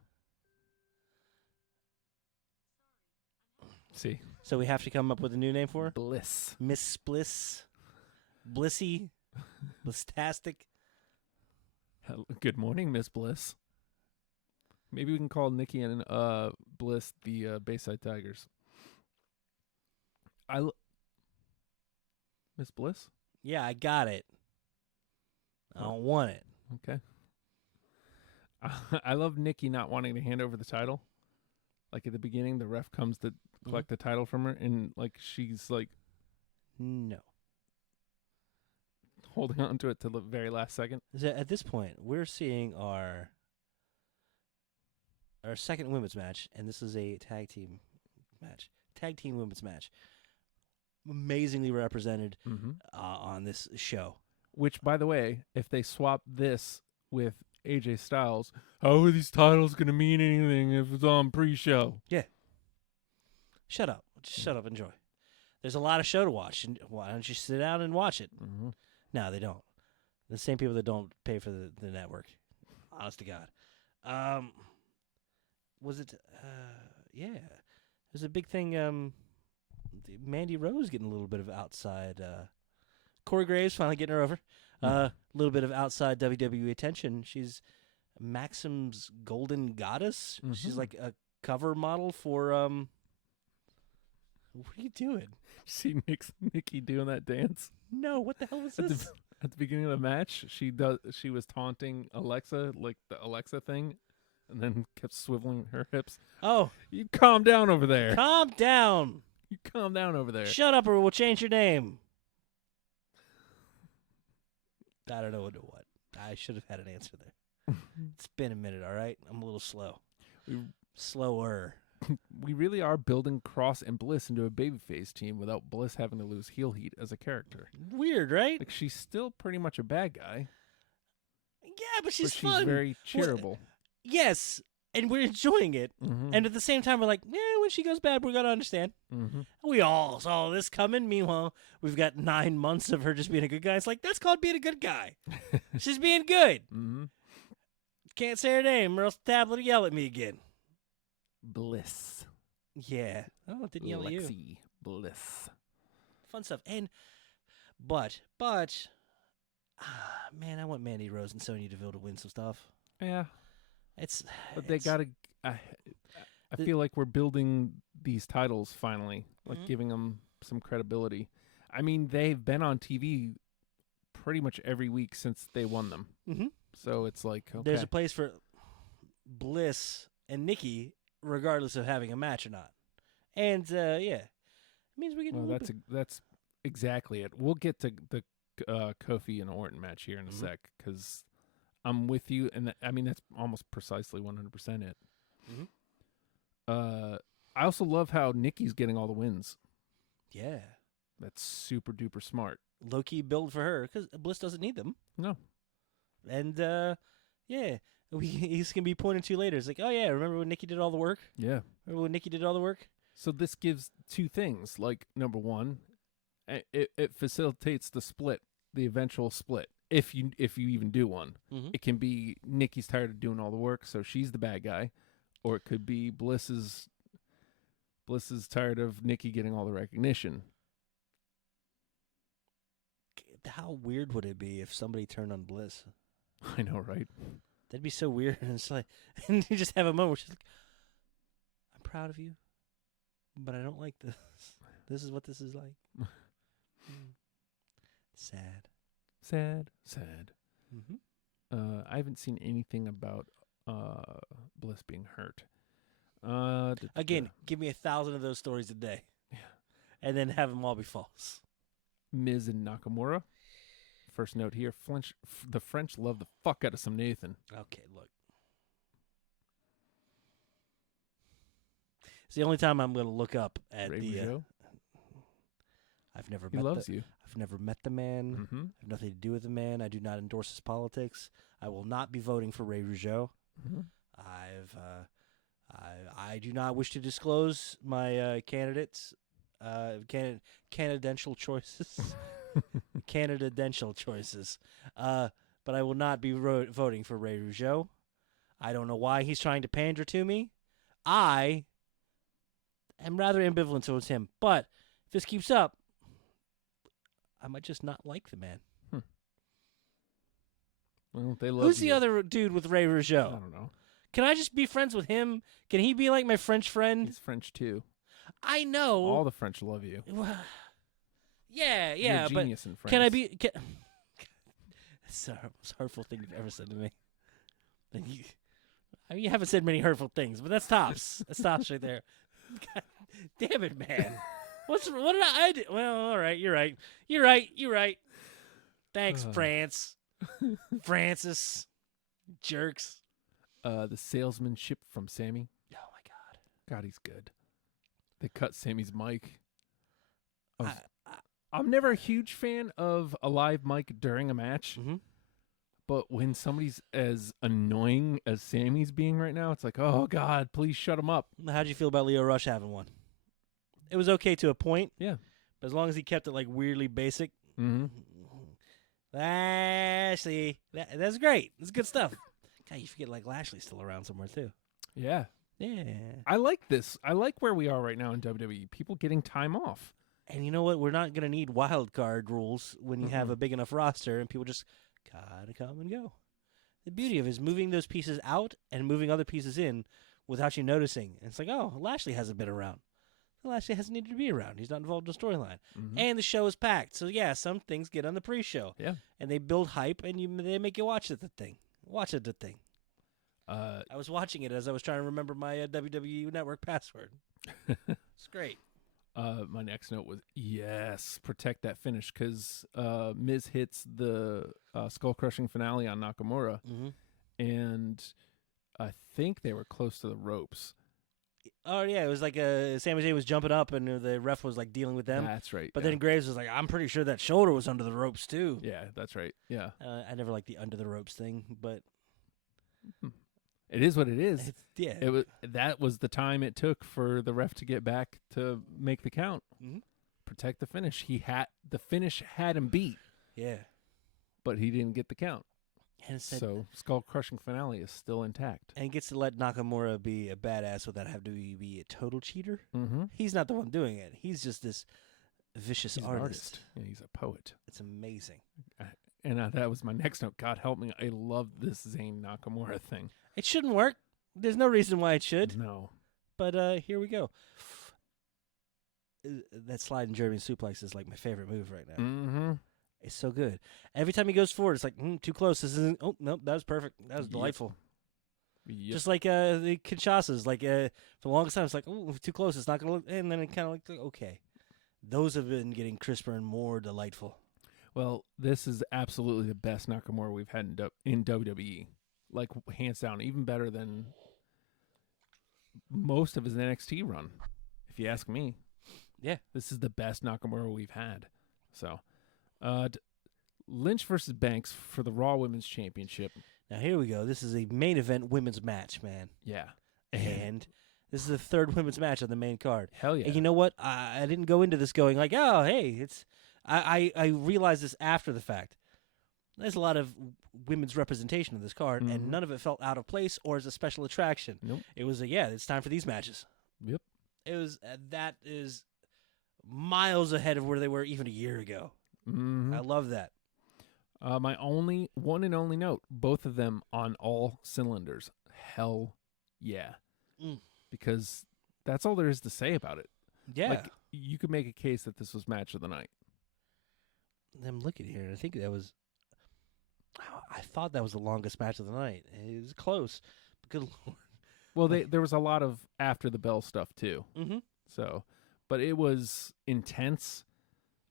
See? So we have to come up with a new name for her? Bliss. Miss Bliss. Blissy. Blistastic. Good morning, Miss Bliss. Maybe we can call Nikki and Bliss the Bayside Tigers. Miss Bliss? Yeah, I got it. I don't want it. Okay. I love Nikki not wanting to hand over the title. Like at the beginning, the ref comes to collect the title from her, and like she's like No. holding on to it till the very last second. At this point, we're seeing our second women's match, and this is a tag team match. Tag team women's match. Amazingly represented on this show. Which, by the way, if they swap this with AJ Styles, how are these titles going to mean anything if it's on pre-show? Shut up. Just shut up. Enjoy. There's a lot of show to watch. And why don't you sit down and watch it? Mm-hmm. No, they don't. The same people that don't pay for the network. Honest to God. Was it? Yeah. There's a big thing. Mandy Rose getting a little bit of outside. Corey Graves finally getting her over. A little bit of outside WWE attention. She's Maxim's Golden Goddess. She's like a cover model for. What are you doing? See Nikki doing that dance No, what the hell was this? at the beginning of the match. She was taunting Alexa, like the Alexa thing, and then kept swiveling her hips. Oh, You calm down over there. calm down. You calm down over there. Shut up or we'll change your name. I don't know what. I should have had an answer there. It's been a minute, all right? I'm a little slow. Slower. We really are building Cross and Bliss into a babyface team without Bliss having to lose heel heat as a character. Weird, right? Like she's still pretty much a bad guy. Yeah, but she's but fun. She's very cheerable. Yes, and we're enjoying it. Mm-hmm. And at the same time, we're like, yeah, when she goes bad, we're going to understand. Mm-hmm. We all saw this coming. Meanwhile, we've got 9 months of her just being a good guy. It's like, that's called being a good guy. She's being good. Mm-hmm. Can't say her name or else the tablet will yell at me again. Bliss. Yeah. Oh, it didn't yell at you. Lexi Bliss. Fun stuff. But, man, I want Mandy Rose and Sonya Deville to win some stuff. Yeah. But they it's- gotta. I feel like we're building these titles finally, like Mhm. giving them some credibility. I mean, they've been on TV pretty much every week since they won them. Mhm. So it's like, okay. There's a place for Bliss and Nikki, regardless of having a match or not. And yeah, it means we get. Well, that's exactly it. We'll get to the Kofi and Orton match here in a sec, because I'm with you, and I mean that's almost precisely 100% it. Mhm. I also love how Nikki's getting all the wins. Yeah, That's super duper smart. low-key build for her because Bliss doesn't need them. No. And yeah, he's gonna be pointed to later. It's like, oh yeah, remember when Nikki did all the work? Yeah. Remember when Nikki did all the work? So this gives two things. Like, number one, it facilitates the split, the eventual split. If you even do one, Mhm. it can be Nikki's tired of doing all the work, so she's the bad guy, or it could be Bliss is tired of Nikki getting all the recognition. How weird would it be if somebody turned on Bliss? I know, right? That'd be so weird. And it's like, and you just have a moment where she's like, "I'm proud of you, but I don't like this. This is what this is like." Sad. Sad. Mm-hmm. I haven't seen anything about Bliss being hurt. Again, give me 1,000 of those stories a day. Yeah. And then have them all be false. Miz and Nakamura. First note here: the French love the fuck out of some Nathan. Okay, look. It's the only time I'm going to look up at Ray the. Rougeau, I've never he met loves the, you. I've never met the man. Mm-hmm. I have nothing to do with the man. I do not endorse his politics. I will not be voting for Ray Rougeau. Mm-hmm. I do not wish to disclose my candidates, canadential choices, canadential choices. But I will not be voting for Ray Rougeau. I don't know why he's trying to pander to me. I am rather ambivalent towards him. But if this keeps up, I might just not like the man. Well, they love Who's the you. other dude with Ray Rougeau? I don't know. Can I just be friends with him? Can he be like my French friend? He's French too. I know. All the French love you. Yeah, You're a but genius in French. can I be? That's the most hurtful thing you've ever said to me. And I mean, you haven't said many hurtful things, but that's tops. That's tops right there. God damn it, man. What did I do? Well, all right, you're right. You're right. Thanks, France. Francis. Jerks. The salesmanship from Sammy. Oh, my God. God, he's good. They cut Sammy's mic. I- I'm never a huge fan of a live mic during a match, Mhm. but when somebody's as annoying as Sammy's being right now, it's like, oh, God, please shut him up. How'd you feel about Leo Rush having one? It was okay to a point. Yeah. But as long as he kept it like weirdly basic. Mm-hmm. Lashley. That's great. That's good stuff. God, you forget like Lashley's still around somewhere too. Yeah. Yeah. I like this. I like where we are right now in WWE. People getting time off. And you know what? We're not going to need wild card rules when you have a big enough roster and people just gotta come and go. The beauty of it is moving those pieces out and moving other pieces in without you noticing. And it's like, oh, Lashley hasn't been around. Lashley hasn't needed to be around. He's not involved in the storyline. Mhm. And the show is packed. So, yeah, some things get on the pre-show. Yeah. And they build hype and they make you watch the thing. Watch the thing. Uh, I was watching it as I was trying to remember my WWE Network password. It's great. My next note was, yes, protect that finish, because Miz hits the skull-crushing finale on Nakamura, Mm-hmm. and I think they were close to the ropes. Oh, yeah, it was like Sami Zayn was jumping up and the ref was like dealing with them. That's right. But yeah. then Graves was like, I'm pretty sure that shoulder was under the ropes too. Yeah, that's right. Yeah. I never liked the under the ropes thing, but It is what it is. yeah. That was the time it took for the ref to get back to make the count. Mhm. Protect the finish. The finish had him beat, Yeah. but he didn't get the count. And, So skull-crushing finale is still intact. and gets to let Nakamura be a badass without having to be a total cheater. Mm-hmm. He's not the one doing it. He's just this vicious He's an artist. artist. Yeah, he's a poet. It's amazing. And that was my next note. God help me. I love this Zayn Nakamura thing. It shouldn't work. There's no reason why it should. No. But here we go. That sliding German suplex is like my favorite move right now. Mm-hmm. It's so good. Every time he goes forward, it's like, too close. This isn't. Oh, no, that was perfect. That was Yep. delightful. Yep. Just like the Kinshasas. Like, for the longest time, it's like, oh, too close. It's not going to look. And then it kind of like, okay. Those have been getting crisper and more delightful. Well, this is absolutely the best Nakamura we've had in WWE. Like, hands down, even better than most of his NXT run, if you ask me. Yeah. This is the best Nakamura we've had. So, Lynch versus Banks for the Raw Women's Championship. Now, here we go. This is a main event women's match, man. Yeah. And this is the third women's match on the main card. Hell yeah. And you know what? I didn't go into this going like, oh, hey, it's. I realized this after the fact. There's a lot of women's representation in this card, and Mhm. none of it felt out of place or as a special attraction. Nope. It was it's time for these matches. Yep. It was that is miles ahead of where they were even a year ago. Mm-hmm. I love that. My only one and only note: both of them on all cylinders. Hell yeah. Mm. Because that's all there is to say about it. Yeah. Like, you could make a case that this was match of the night. I'm looking here, and I think that was. I thought that was the longest match of the night. It was close, but good lord. Well, there was a lot of after the bell stuff too. Mm-hmm. So, but it was intense.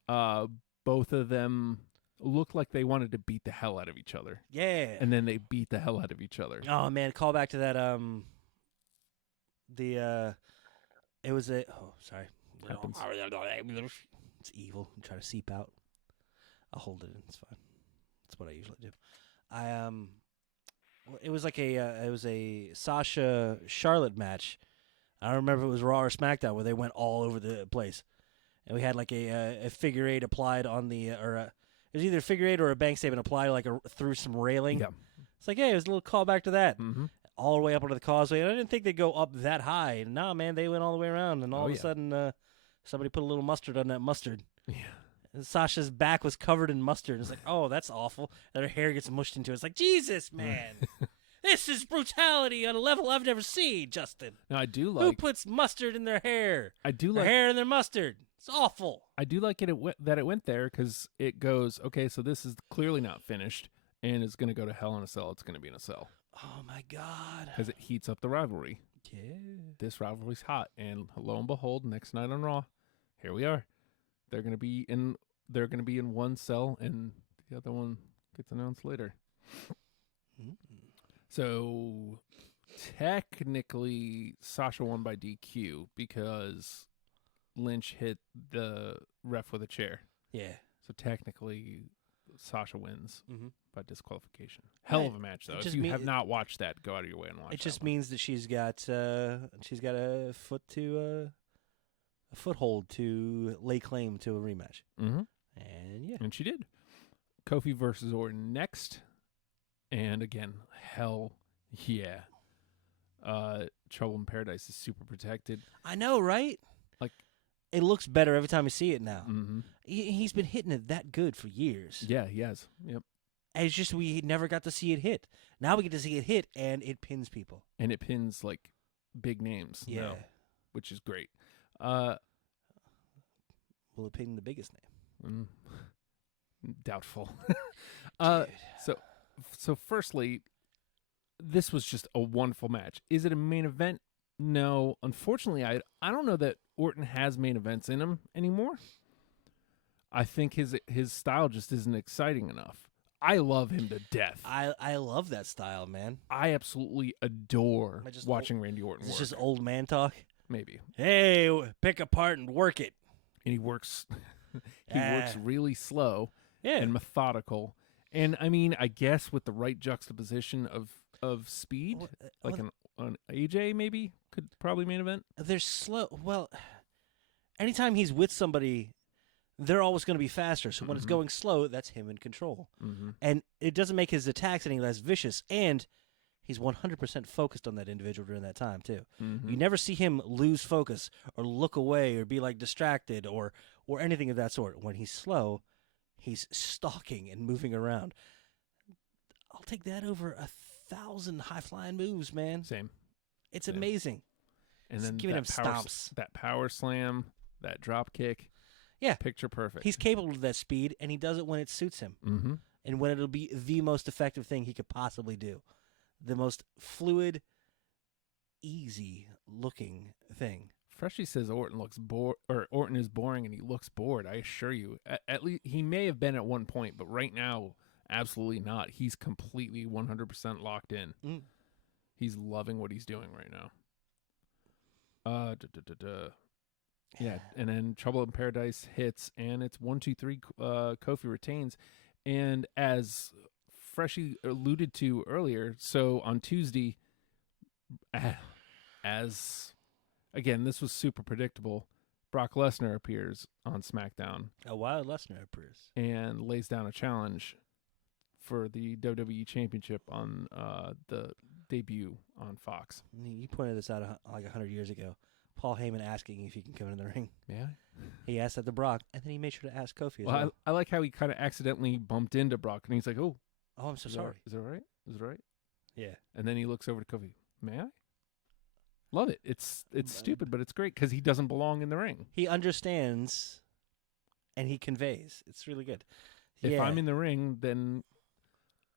Both of them looked like they wanted to beat the hell out of each other, Yeah. and then they beat the hell out of each other. Oh man, call back to that. It was a. Oh, sorry. Happens. It's evil. I'm trying to seep out. I'll hold it in. It's fine. That's what I usually do. It was like a Sasha Charlotte match. I don't remember if it was Raw or SmackDown where they went all over the place, and we had like a figure eight applied on the it was either a figure eight or a bank statement applied like through some railing. Yeah. It's like, hey, it was a little callback to that. Mm-hmm. All the way up onto the causeway. And I didn't think they'd go up that high. Nah, man, they went all the way around, and all Oh, of a yeah. sudden, somebody put a little mustard on that mustard. Yeah. And Sasha's back was covered in mustard. It's like, oh, that's awful. And her hair gets mushed into it. It's like, Jesus, man. This is brutality on a level I've never seen, Justin. No, I do Who like. puts mustard in their hair? I do Their like. hair in their mustard. It's awful. I do like that it went there because it goes, okay, so this is clearly not finished, and it's going to go to Hell in a Cell. It's going to be in a cell Oh my God. because it heats up the rivalry. Yeah. This rivalry's hot, and lo and behold, next night on Raw, here we are. They're going to be in. They're going to be in one cell, and the other one gets announced later. Mm. So technically, Sasha won by DQ because Lynch hit the ref with a chair. Yeah. So technically, Sasha wins Mm-hmm. by disqualification. Hell Right. of a match, though. It If just you mean- have not watched that, go out of your way and watch. It just that one. means that she's got a foothold to lay claim to a rematch. Mhm. And yeah. And she did. Kofi versus Orton next, and again, hell yeah. Trouble in Paradise is super protected. I know, right? Like- it looks better every time you see it now. Mm-hmm. He's been hitting it that good for years. Yeah, he has. Yep. And it's just we never got to see it hit. Now we get to see it hit, and it pins people. And it pins like big names. Yeah. now, which is great. Will it pin the biggest name? Doubtful. Dude. So firstly, this was just a wonderful match. Is it a main event? No. Unfortunately, I don't know that Orton has main events in him anymore. I think his style just isn't exciting enough. I love him to death. I love that style, man. I absolutely adore Am I just watching Randy Orton Is work. this just old man talk? Maybe. Hey, pick apart and work it. And he works he works Ah. really slow Yeah. and methodical. And I mean, I guess with the right juxtaposition of speed, like an AJ maybe could probably main event. they're slow. Well, anytime he's with somebody, they're always going to be faster. So when it's Mhm. going slow, that's him in control. Mm-hmm. And it doesn't make his attacks any less vicious. And he's 100% focused on that individual during that time, too. Mm-hmm. You never see him lose focus or look away or be like distracted or anything of that sort. When he's slow, he's stalking and moving around. I'll take that over 1,000 high-flying moves, man. Same. It's Same. amazing. And Just then giving that him power, stomps. that power slam, that drop kick. Yeah. Picture perfect. He's capable of that speed, and he does it when it suits him mm-hmm. and when it'll be the most effective thing he could possibly do. The most fluid, easy-looking thing. Freshie says Orton looks bored, or Orton is boring, and he looks bored. I assure you, at least he may have been at one point, but right now, absolutely not. He's completely 100% locked in. Mm. He's loving what he's doing right now. Yeah, and then Trouble in Paradise hits, and it's 1, 2, 3. Kofi retains, and as Freshie alluded to earlier, so on Tuesday, as again, this was super predictable. Brock Lesnar appears on SmackDown A wild Lesnar appears. and lays down a challenge for the WWE Championship on the debut on Fox. You pointed this out like 100 years ago. Paul Heyman asking if he can come in the ring. Yeah. He asked that to Brock, and then he made sure to ask Kofi as Well, well. I like how he kind of accidentally bumped into Brock, and he's like, "Oh, Oh, I'm so is that- sorry. Is that right? Is it right?" Yeah. And then he looks over to Kofi. May I? Love it. It's stupid, but it's great because he doesn't belong in the ring. He understands, and he conveys. It's really good. If Yeah. I'm in the ring, then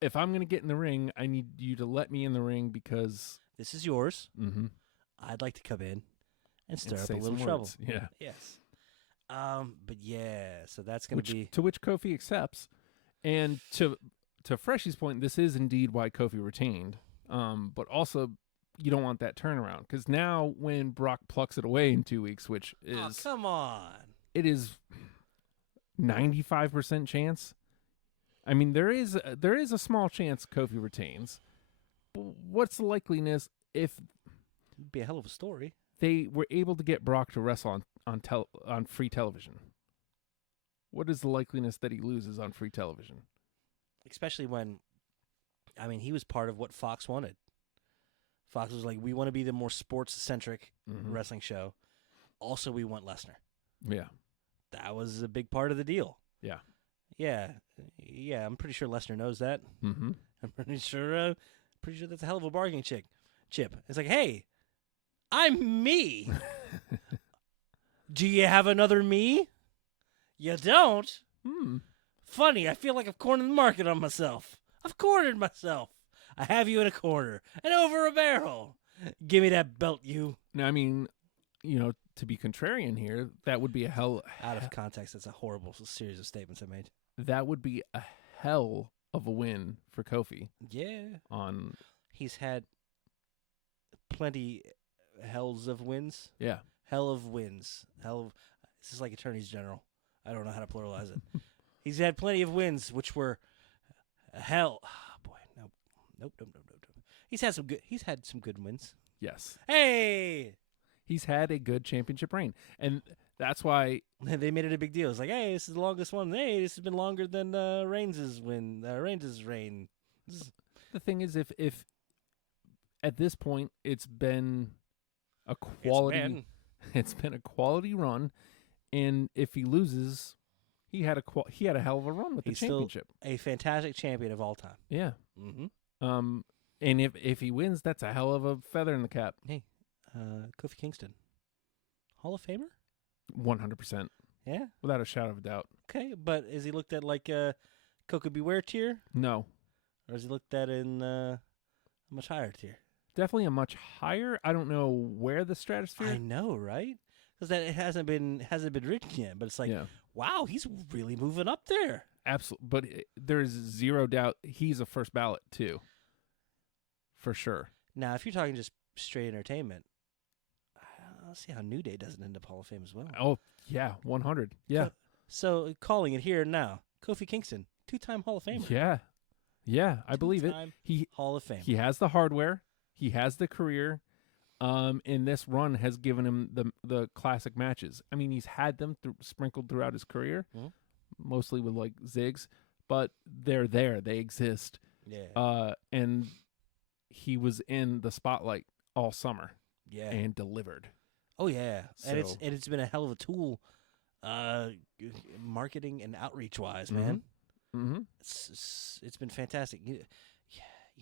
if I'm going to get in the ring, I need you to let me in the ring because This is yours. mm-hmm, I'd like to come in and stir and up say a little some trouble. words. Yeah. Yes. But yeah, so that's going to be. To which Kofi accepts. And to Freshie's point, this is indeed why Kofi retained. But also, you don't want that turnaround because now when Brock plucks it away in 2 weeks, which is Oh, come on. it is 95% chance. I mean, there is a small chance Kofi retains. But what's the likeliness if It'd be a hell of a story. they were able to get Brock to wrestle on free television? What is the likeliness that he loses on free television? Especially when, I mean, he was part of what Fox wanted. Fox was like, we want to be the more sports-centric Mhm. wrestling show. Also, we want Lesnar. Yeah. That was a big part of the deal. Yeah. Yeah. Yeah, I'm pretty sure Lesnar knows that. Mm-hmm. I'm pretty sure that's a hell of a bargaining chip. It's like, hey, I'm me. Do you have another me? You don't? Hmm. Funny, I feel like I've cornered the market on myself. I've cornered myself. I have you in a corner and over a barrel. Give me that belt, you. Now, I mean, to be contrarian here, that would be a hell. Out of context, that's a horrible series of statements I made. That would be a hell of a win for Kofi. Yeah. On He's had plenty hells of wins. yeah, Hell of wins. This is like attorneys general. I don't know how to pluralize it. He's had plenty of wins, which were hell. Oh, boy, nope. He's had some good wins. yes, Hey, he's had a good championship reign, and that's why. they made it a big deal. It's like, hey, this is the longest one. Hey, this has been longer than Reigns' win. Reigns' reign. The thing is, if at this point it's been a quality, it's been a quality run, and if he loses, he had a hell of a run with He's the championship. Still a fantastic champion of all time. Yeah. Mm-hmm. And if he wins, that's a hell of a feather in the cap. Hey, Kofi Kingston, Hall of Famer. 100%, Yeah. without a shadow of a doubt. Okay, but is he looked at like Coco Beware tier, No, or is he looked at in a much higher tier? definitely a much higher. I don't know where the stratosphere. I know, right? Because it hasn't been written yet, but it's like, yeah, wow, he's really moving up there. absolutely. But there's zero doubt he's a first ballot too, for sure. Now, if you're talking just straight entertainment, I don't see how New Day doesn't end up Hall of Fame as well. Oh yeah, 100. Yeah, So calling it here and now, Kofi Kingston, 2-time Hall of Famer. yeah. I believe it. Two-time He Hall of Fame. he has the hardware. He has the career. And this run has given him the classic matches. I mean, he's had them sprinkled throughout his career, Mhm. mostly with like zigs, but they're there. They exist. Yeah. And he was in the spotlight all summer Yeah. and delivered. Oh yeah, and So- it's been a hell of a tool, marketing and outreach wise, Mhm. man. Mm-hmm. It's been fantastic. You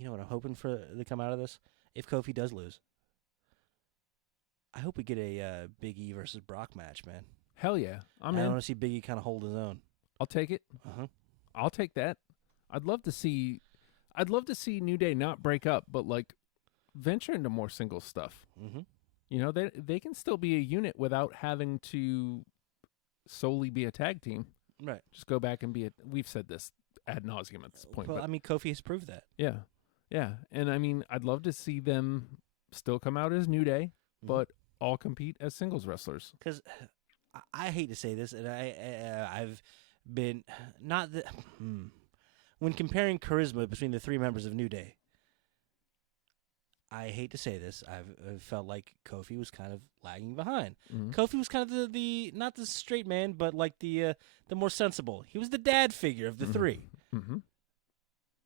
know what I'm hoping for to come out of this? If Kofi does lose, I hope we get a Big E versus Brock match, man. Hell yeah, I'm I in. want to see Big E kind of hold his own. I'll take it. Uh-huh. I'll take that. I'd love to see New Day not break up, but like venture into more singles stuff. Mm-hmm. They can still be a unit without having to solely be a tag team. Right. Just go back and be we've said this ad nauseum at this point. Well, but I mean, Kofi has proved that. yeah. And I mean, I'd love to see them still come out as New Day, Mhm. but all compete as singles wrestlers. Because I hate to say this, and I've been not the when comparing charisma between the three members of New Day. I hate to say this, I've felt like Kofi was kind of lagging behind. Mhm. Kofi was kind of the not the straight man, but like the more sensible. He was the dad figure of the Mhm. three. Mm-hmm.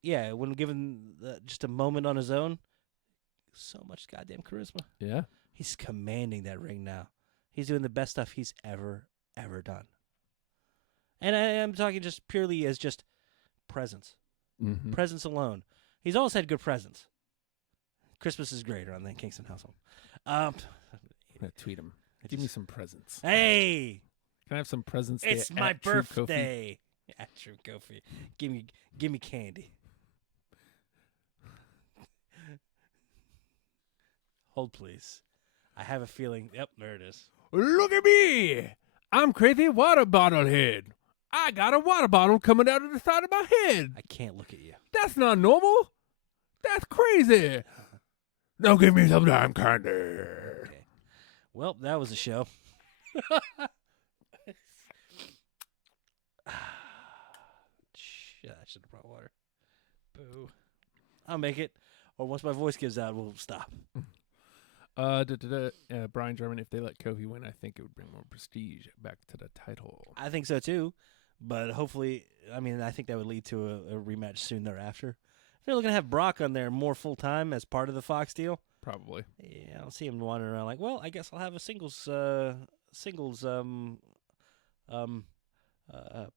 Yeah, when given just a moment on his own, so much goddamn charisma. Yeah. He's commanding that ring now. He's doing the best stuff he's ever done. And I am talking just purely as just presence. Mm-hmm. Presence alone. He's always had good presence. Christmas is great around the Kingston household. I'm gonna tweet him. Give me some presents. Hey, Can I have some presents? it's there my at True Kofi? birthday. Yeah, True Kofi. Give me candy. Hold please. I have a feeling. Yep, there it is. Look at me! I'm Crazy Water Bottle Head. I got a water bottle coming out of the side of my head. I can't look at you. That's not normal. That's crazy. Now give me some damn candy. Okay. Well, that was a show. Shit, I should have brought water. Boo. I'll make it. Or once my voice gives out, we'll stop. Brian German, if they let Kofi win, I think it would bring more prestige back to the title. I think so too. But hopefully, I mean, I think that would lead to a rematch soon thereafter. If they're looking to have Brock on there more full time as part of the Fox deal, Probably. yeah, I'll see him wandering around like, well, I guess I'll have a singles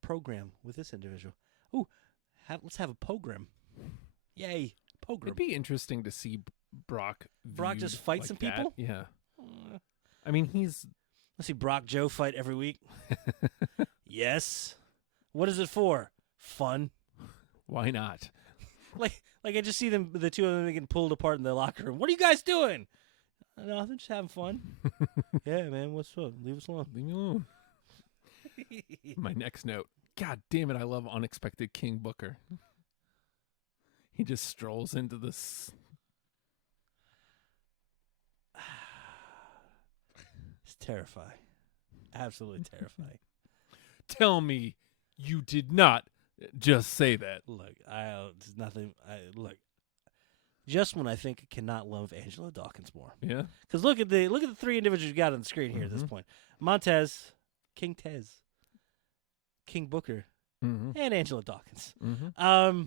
program with this individual. Ooh, let's have a program. Yay, program. It'd be interesting to see Brock. Brock viewed just fight like some that. people? Yeah. I mean, he's. Let's see Brock Joe fight every week. Yes. What is it for? Fun. Why not? Like I just see them, the two of them getting pulled apart in the locker room. What are you guys doing? Nothing, just having fun. Yeah, man, what's up? Leave us alone. Leave me alone. My next note. God damn it, I love Unexpected King Booker. He just strolls into this. It's terrifying. Absolutely terrifying. Tell me you did not just say that. Look, it's nothing. Look, just when I think I cannot love Angela Dawkins more, Yeah? because look at the three individuals you got on the screen here at this Mhm. point: Montez, King Tez, King Booker, Mm-hmm. and Angela Dawkins. Mm-hmm.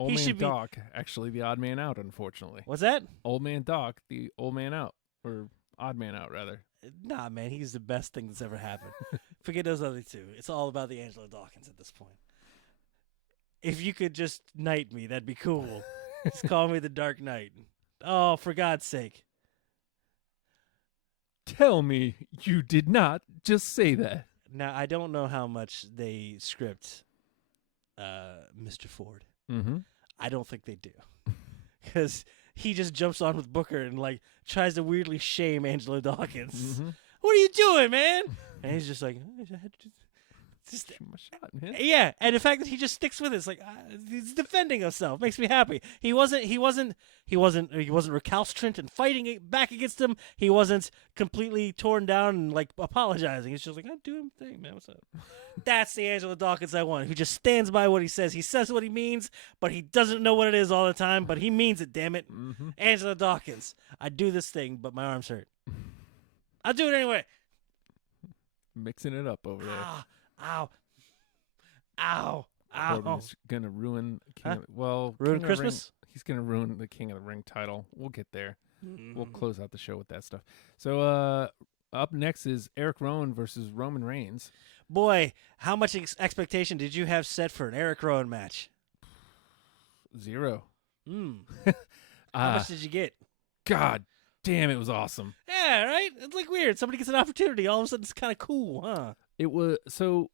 Old He Man should be- Doc, actually the odd man out, unfortunately. What's that? Old Man Doc, the old man out. Or odd man out, rather. Nah, man, he's the best thing that's ever happened. Forget those other two. It's all about the Angela Dawkins at this point. If you could just knight me, that'd be cool. Just call me the Dark Knight. Oh, for God's sake. Tell me you did not just say that. Now, I don't know how much they script Mr. Ford. Mm-hmm. I don't think they do. Because he just jumps on with Booker and, like, tries to weirdly shame Angela Dawkins. Mm-hmm. What are you doing, man? And he's just like, I had to just Shoot my shot, man. yeah, and the fact that he just sticks with it, it's like he's defending himself makes me happy. He wasn't recalcitrant and fighting it back against him. He wasn't completely torn down and like apologizing. He's just like, I'm doing my thing, man. What's up? That's the Angela Dawkins I want, who just stands by what he says. He says what he means, but he doesn't know what it is all the time, but he means it, damn it. Mm-hmm. Angela Dawkins. I do this thing, but my arms hurt. I'll do it anyway. Mixing it up over there. Ah, ow. Ow. Ow. Corbin's gonna ruin Huh? well, Ruin King of the Ring- Christmas? he's gonna ruin the King of the Ring title. We'll get there. We'll Mm. close out the show with that stuff. So up next is Eric Rowan versus Roman Reigns. Boy, how much expectation did you have set for an Eric Rowan match? 0. Mm. How much did you get? God damn, it was awesome. Yeah, right? It's like weird. Somebody gets an opportunity. All of a sudden, it's kind of cool, huh? It was so.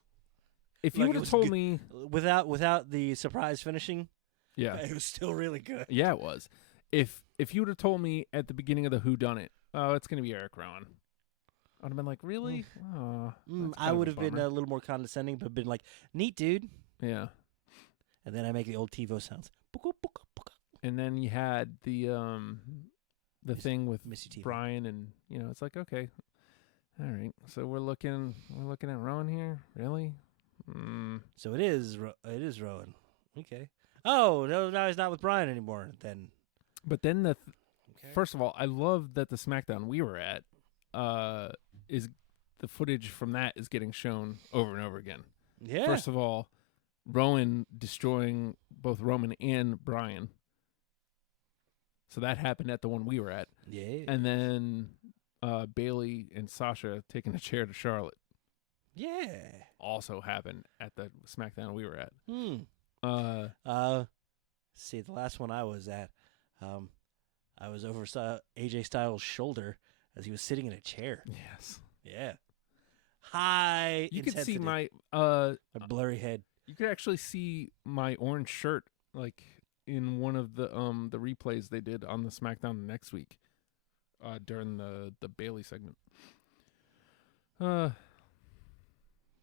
If you Like, would it have was told good- me, Without the surprise finishing, yeah, it was still really good. yeah, it was. If you would have told me at the beginning of the Who Done It, oh, it's gonna be Eric Rowan, I'd have been like, really? Oh, that's I kind of would a have been bummer. a little more condescending, but been like, neat, dude. Yeah. And then I make the old TiVo sounds. Buka, buka, buka. And then you had the thing with Missy TiVo. Brian, and it's like, okay, all right. So we're looking at Rowan here, really? So it is Rowan. Okay. Oh, no, now he's not with Brian anymore, then. But then Okay. first of all, I love that the SmackDown we were at is the footage from that is getting shown over and over again. Yeah. First of all, Rowan destroying both Roman and Brian. So that happened at the one we were at. Yeah. And then Bailey and Sasha taking a chair to Charlotte Yeah. also happened at the SmackDown we were at. See, the last one I was at, I was over AJ Styles' shoulder as he was sitting in a chair. Yes. Yeah. High You could see intensity. my a blurry head. you could actually see my orange shirt like in one of the replays they did on the SmackDown next week during the Bailey segment.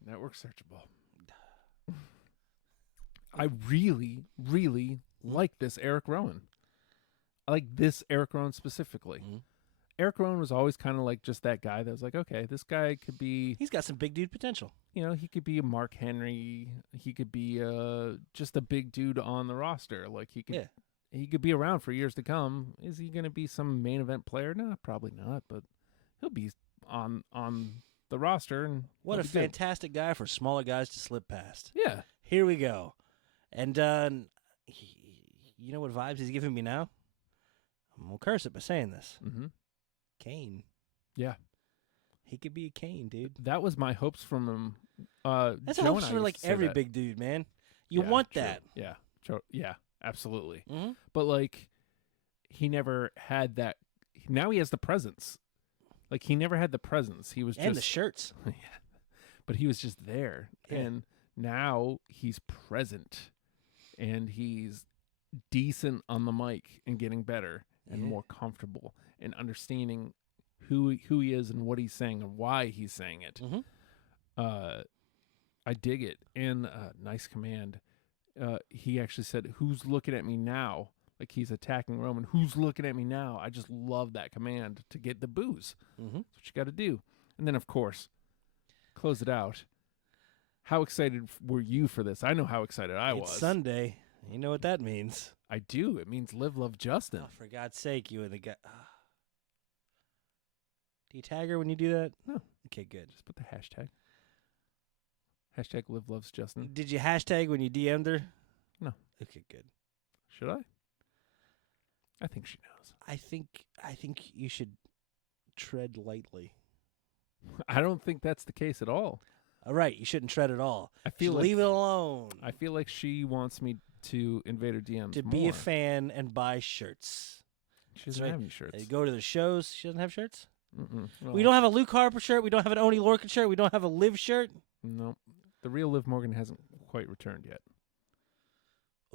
Network searchable. I really, really like this Eric Rowan. I like this Eric Rowan specifically. Mhm. Eric Rowan was always kind of like just that guy that was like, okay, this guy could be, He's got some big dude potential. he could be a Mark Henry. He could be just a big dude on the roster. Like he could be around for years to come. Is he going to be some main event player? No, probably not, but he'll be on the roster. And What a he'll be good. fantastic guy for smaller guys to slip past. Yeah. Here we go. And you know what vibes he's giving me now? I'm going to curse it by saying this. Mm-hmm. Kane. Yeah. He could be a Kane, dude. That was my hopes from him. That's Joe hopes and I for used like to say every that. big dude, man. You Yeah, want true. that. Yeah. Yeah, absolutely. Mm-hmm. But like he never had that. Now he has the presence. Like he never had the presence. He was And the just shirts. yeah. But he was just there. Yeah. And now he's present. And he's decent on the mic and getting better and Yeah. more comfortable and understanding who he is and what he's saying and why he's saying it. Mhm. I dig it. And nice command. He actually said, "Who's looking at me now?" Like he's attacking Roman. Who's looking at me now? I just love that command to get the boos. Mhm. That's what you got to do. And then, of course, close it out. How excited were you for this? I know how excited I It's was. Sunday. You know what that means. I do. It means live, love, Justin. Oh, for God's sake, you and the guy. Do you tag her when you do that? No. Okay, good. Just put the hashtag. Hashtag live, loves, Justin. Did you hashtag when you DM'd her? No. Okay, good. Should I? I think she knows. I think you should tread lightly. I don't think that's the case at all. All right, you shouldn't tread at all. I feel like leave it alone. I feel like she wants me to invade her DMs to more. be a fan and buy shirts. She doesn't right. have any shirts. Go to the shows. She doesn't have shirts. Mm-mm. We Well, don't have a Luke Harper shirt. We don't have an Oni Lorcan shirt. We don't have a Liv shirt. No, the real Liv Morgan hasn't quite returned yet.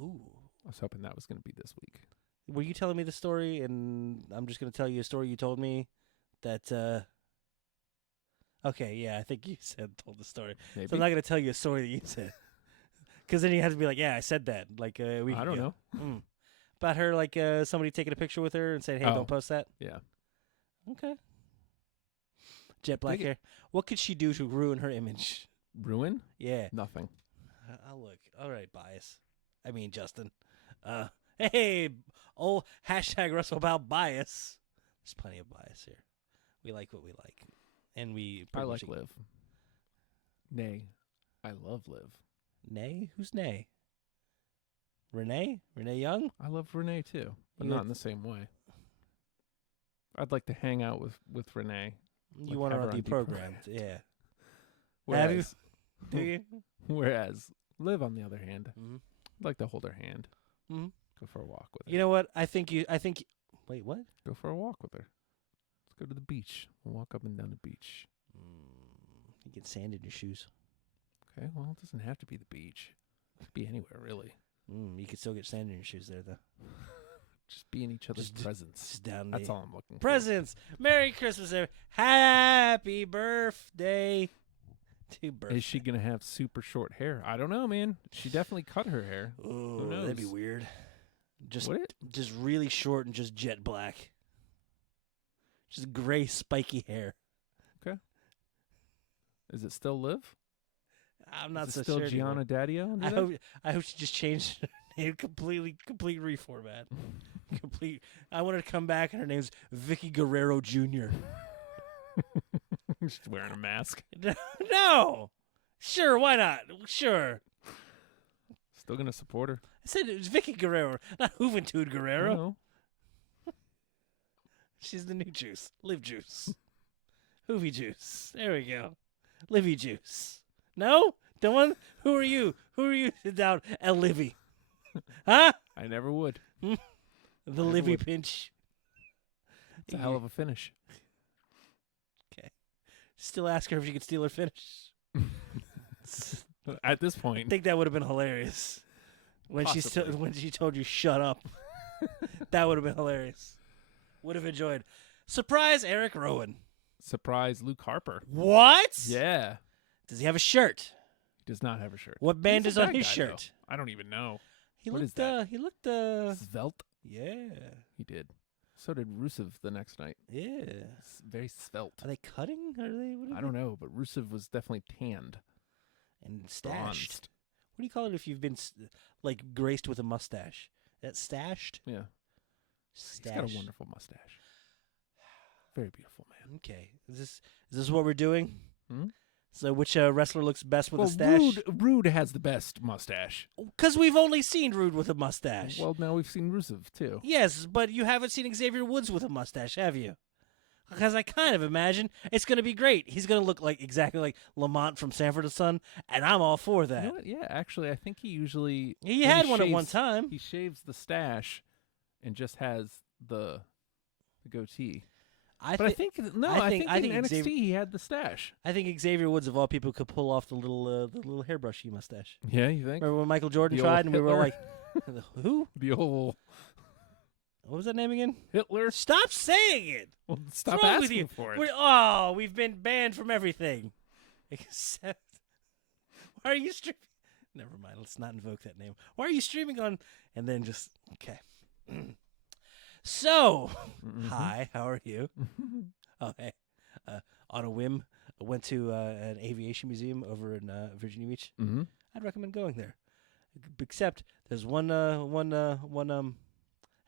Ooh. I was hoping that was going to be this week. Were you telling me the story, and I'm just going to tell you a story you told me that, okay, yeah, I think you told the story. Maybe. So I'm not going to tell you a story that you said. Because then you have to be like, yeah, I said that. Like a week I don't ago. know. Mm. About her, like somebody taking a picture with her and saying, hey, Oh. don't post that. Yeah. Okay. Jet black Dig it. hair. What could she do to ruin her image? Ruin? Yeah. Nothing. I'll look. All right, bias. I mean, Justin. Hey, oh, hashtag Russell about bias. There's plenty of bias here. We like what we like. And we I pretty like much- Liv. Nay, I love Liv. Nay? Who's Nay? Renee? Renee Young? I love Renee too, but You not like- in the same way. I'd like to hang out with Renee. You Like, want her have on her the on program. Yeah. Have you? Whereas, Do you? whereas Liv, on the other hand, Mm-hmm. I'd like to hold her hand. Mhm. Go for a walk with her. You know what? I think. Wait, what? Go for a walk with her. Let's go to the beach. We'll walk up and down the beach. You get sand in your shoes. Okay, well, it doesn't have to be the beach. It could be anywhere, really. You can still get sand in your shoes there, though. Just be in each other's Just- presence. Just down That's the all I'm looking for. presents. Merry Christmas, everyone. Happy birthday to birthday. Is she going to have super short hair? I don't know, man. She definitely cut her hair. Ooh, that'd be knows? weird. Just, Would it? just really short and just jet black. Just gray, spiky hair. Is it still Liv? I'm not Is so it still sure. Gianna Daddio? I hope she just changed her name complete reformat. Complete. I want her to come back and her name's Vicky Guerrero Jr. She's wearing a mask. No. Sure, why not? Sure. Still going to support her. I said it was Vicky Guerrero, not Juventud Guerrero. No. She's the new juice. Live juice. Hoovy juice. There we go. Livy juice. No? Don't want? Who are you? Who are you to doubt El Livy? Huh? I never would. The never Livy would. pinch. It's a hell of a finish. Still ask her if she could steal her finish. At this I point, think that would have been hilarious. When Possibly. when she told you shut up. That would have been hilarious. Would have enjoyed. Surprise Eric Rowan. surprise Luke Harper. What? Yeah. Does he have a shirt? He does not have a shirt. What band He's is a on bad his guy, shirt? though. I don't even know. He What looked is that? he looked Svelte? yeah. He did. So did Rusev the next night. Yeah. Very svelte. Are they cutting? Are they what are I don't know, but Rusev was definitely tanned. And stashed. Bronzed. What do you call it if you've been like graced with a mustache? That's stashed? Yeah. Stash. He's got a wonderful mustache. Very beautiful man. Okay. Is this what we're doing? Hmm? So which wrestler looks best with Well, a stash? Rude has the best mustache. Because we've only seen Rude with a mustache. Well, now we've seen Rusev too. Yes, but you haven't seen Xavier Woods with a mustache, have you? Because I kind of imagine it's going to be great. He's going to look like exactly like Lamont from Sanford and Son, and I'm all for that. You know what? Yeah, actually, I think he usually He when had one at shaves- one time. He shaves the stash and just has the goatee. But I think I think in NXT Xavier, he had the stash. I think Xavier Woods of all people could pull off the little hairbrushy mustache. Yeah, you think? Remember when Michael Jordan The tried old and we were Hitler? like, who? The old What was that name again? Hitler. Stop saying it. Well, stop wrong with asking you? for it. We've been banned from everything. Except, why are you streaming? Never mind. Let's not invoke that name. Why are you streaming on? And then just okay. So, hi. How are you? Oh, hey. On a whim, I went to an aviation museum over in Virginia Beach. Mm-hmm. I'd recommend going there. Except there's one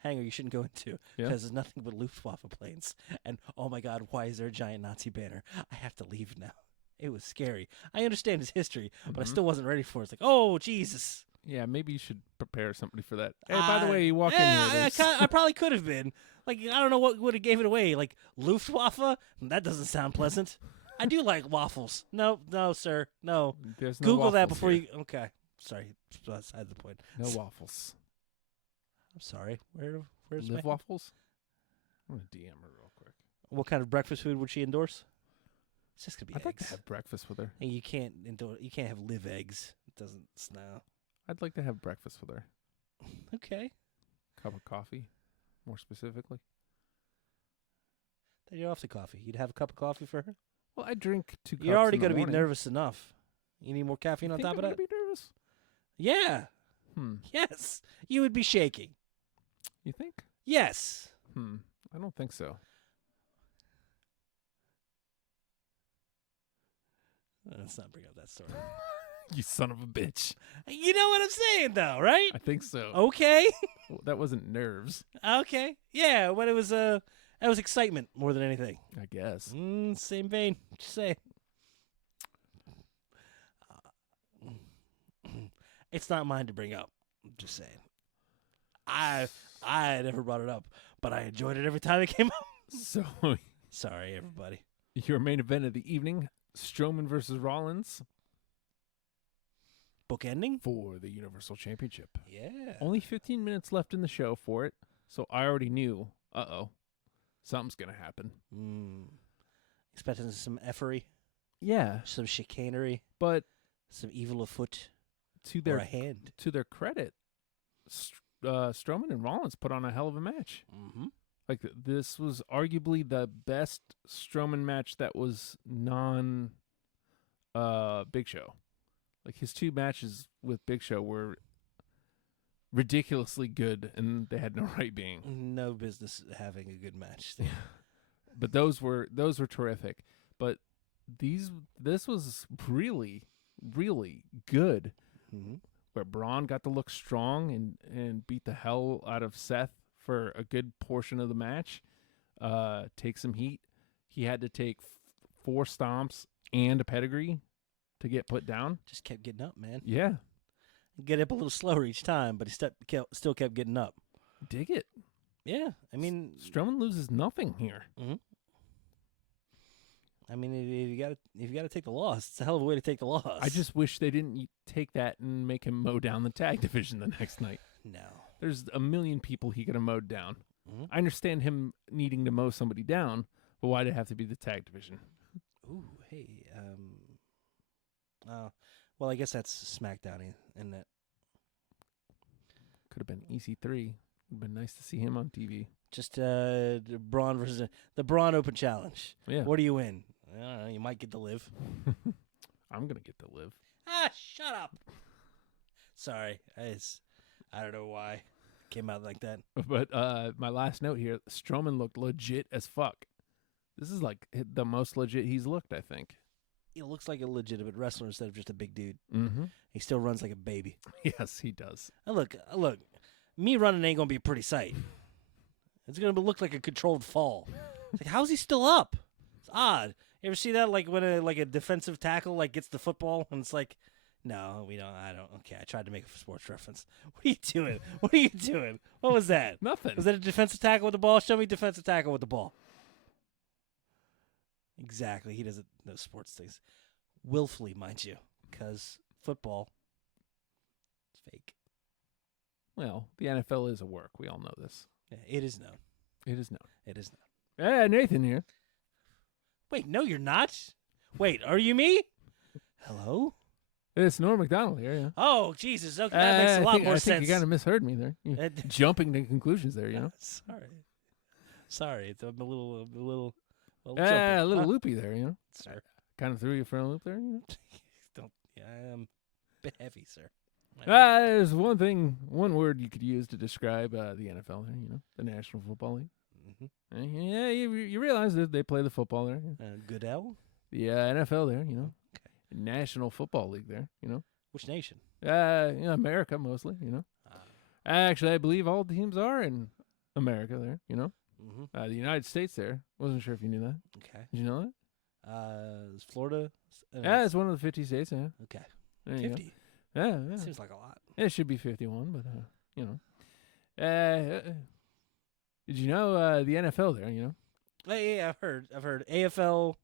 hangar you shouldn't go into Yeah. because there's nothing but Luftwaffe planes. And oh my God, why is there a giant Nazi banner? I have to leave now. It was scary. I understand his history, but I still wasn't ready for it. It's like, oh Jesus. Yeah, maybe you should prepare somebody for that. Hey, by the way, you walk in yeah, here. I probably could have been. Like, I don't know what would have gave it away. Like Luftwaffe? That doesn't sound pleasant. I do like waffles. No, sir. No. There's no Google that waffles before here. you. Okay. Sorry. That's beside the point. No waffles. I'm sorry. Where's Live my waffles? I'm gonna DM her real quick. What kind of breakfast food would she endorse? It's just gonna be I'd like to eggs. have breakfast with her. And you can't have live eggs. It doesn't smell. I'd like to have breakfast with her. Okay. Cup of coffee, more specifically. Then you're off to coffee. You'd have a cup of coffee for her? Well, I drink 2 cups. You're already going to be nervous enough. You need more caffeine on top of that? Be nervous? Yeah. Hmm. Yes. You would be shaking. You think? Yes. I don't think so. Let's not bring up that story. You son of a bitch. You know what I'm saying, though, right? I think so. Okay. Well, that wasn't nerves, Okay. Yeah, but it was that was excitement more than anything. I guess. Same vein. Just say. It's not mine to bring up. I'm just saying. I never brought it up, but I enjoyed it every time it came up. So, Sorry, everybody. your main event of the evening, Strowman versus Rollins Bookending? for the Universal Championship. Yeah. Only 15 minutes left in the show for it, so I already knew, something's going to happen. Expecting some effery, Yeah, some chicanery, but some evil afoot, to or their a hand. to their credit, Strowman and Rollins put on a hell of a match. Mm-hmm. Like, this was arguably the best Strowman match that was non Big Show. Like, his 2 matches with Big Show were ridiculously good, and they had no right being. No business having a good match. But those were terrific. But this was really, really good. Mm-hmm. Where Braun got to look strong and beat the hell out of Seth for a good portion of the match. Take some heat. He had to take 4 stomps and a pedigree to get put down. Just kept getting up, man. Yeah. Get up a little slower each time, but he still kept getting up. Dig it. Yeah, I mean, Strowman loses nothing here. mm-hmm. I mean, if you got to take the loss, it's a hell of a way to take the loss. I just wish they didn't take that and make him mow down the tag division the next night. no. There's a million people he could have mowed down. Mhm. I understand him needing to mow somebody down, but why did it have to be the tag division? Ooh, hey, well, I guess that's SmackDown, isn't it? Could have been EC3. Would have been nice to see him on TV. Just Braun versus the Braun Open Challenge. Yeah. What do you win? I don't know. You might get to live. I'm going to get to live. Shut up. Sorry, I don't know why it came out like that. But my last note here, Strowman looked legit as fuck. This is like the most legit he's looked, I think. He looks like a legitimate wrestler instead of just a big dude. Mm-hmm. He still runs like a baby. Yes, he does. And look, me running ain't gonna be a pretty sight. It's gonna look like a controlled fall. It's like, how's he still up? It's odd. You ever see that? Like when a defensive tackle gets the football and it's like, no, we don't. I don't. Okay, I tried to make a sports reference. What are you doing? What are you doing? What was that? Nothing. Was that a defensive tackle with the ball? Show me defensive tackle with the ball. Exactly. He doesn't know sports things. Willfully, mind you, because football is fake. Well, the NFL is a work. We all know this. Yeah, it is known. It is known. It is known. Nathan here. Wait, no, you're not. Wait, are you me? Hello? It's Norm McDonald here. Yeah. Oh, Jesus. Okay, that makes a lot more I sense. think you kind of misheard me there. You're jumping to conclusions there, you know. Sorry. I'm a little A jumpy. little loopy there, you know. Sir. Kind of threw you for a loop there, you know. Don't. Yeah, I'm a bit heavy, sir. There's one word you could use to describe the NFL there, you know, the National Football League. Mm-hmm. Yeah, you realize that they play the football there. Goodell? The NFL there, you know. Okay. National Football League there, you know. Which nation? America mostly, you know. Actually, I believe all teams are in America there, you know. Mm-hmm. The United States there. Wasn't sure if you knew that. Okay. Did you know that? Is Florida? It's one of the 50 states, yeah. Okay. There you go. 50. Yeah. Seems like a lot. It should be 51, but, you know. Did you know the NFL there, you know? Yeah, I've heard AFL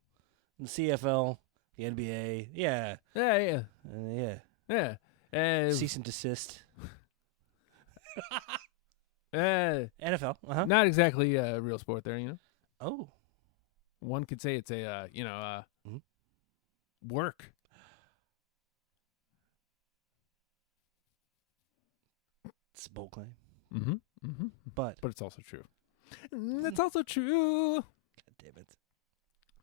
and CFL, the NBA. Yeah. Yeah. Yeah. Cease and desist. NFL. Uh-huh. Not exactly a real sport there, you know? Oh. One could say it's a, work. It's a bold claim. Mm-hmm. But it's also true. That's also true. God damn it.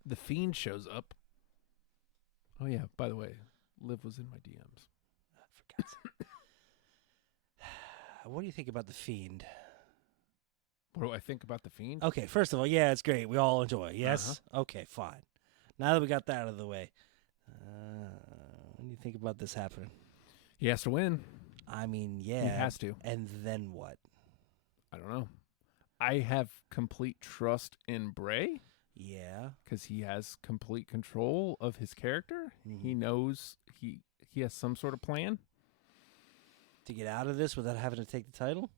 The Fiend shows up. Oh, yeah. By the way, Liv was in my DMs. For God's sake. What do you think about The Fiend? What do I think about The Fiend? Okay, first of all, yeah, it's great. We all enjoy it. Yes? Okay, fine. Now that we got that out of the way, what do you think about this happening? He has to win. I mean, yeah. He has to. And then what? I don't know. I have complete trust in Bray. Yeah. Because he has complete control of his character. Mm-hmm. He knows he has some sort of plan. To get out of this without having to take the title?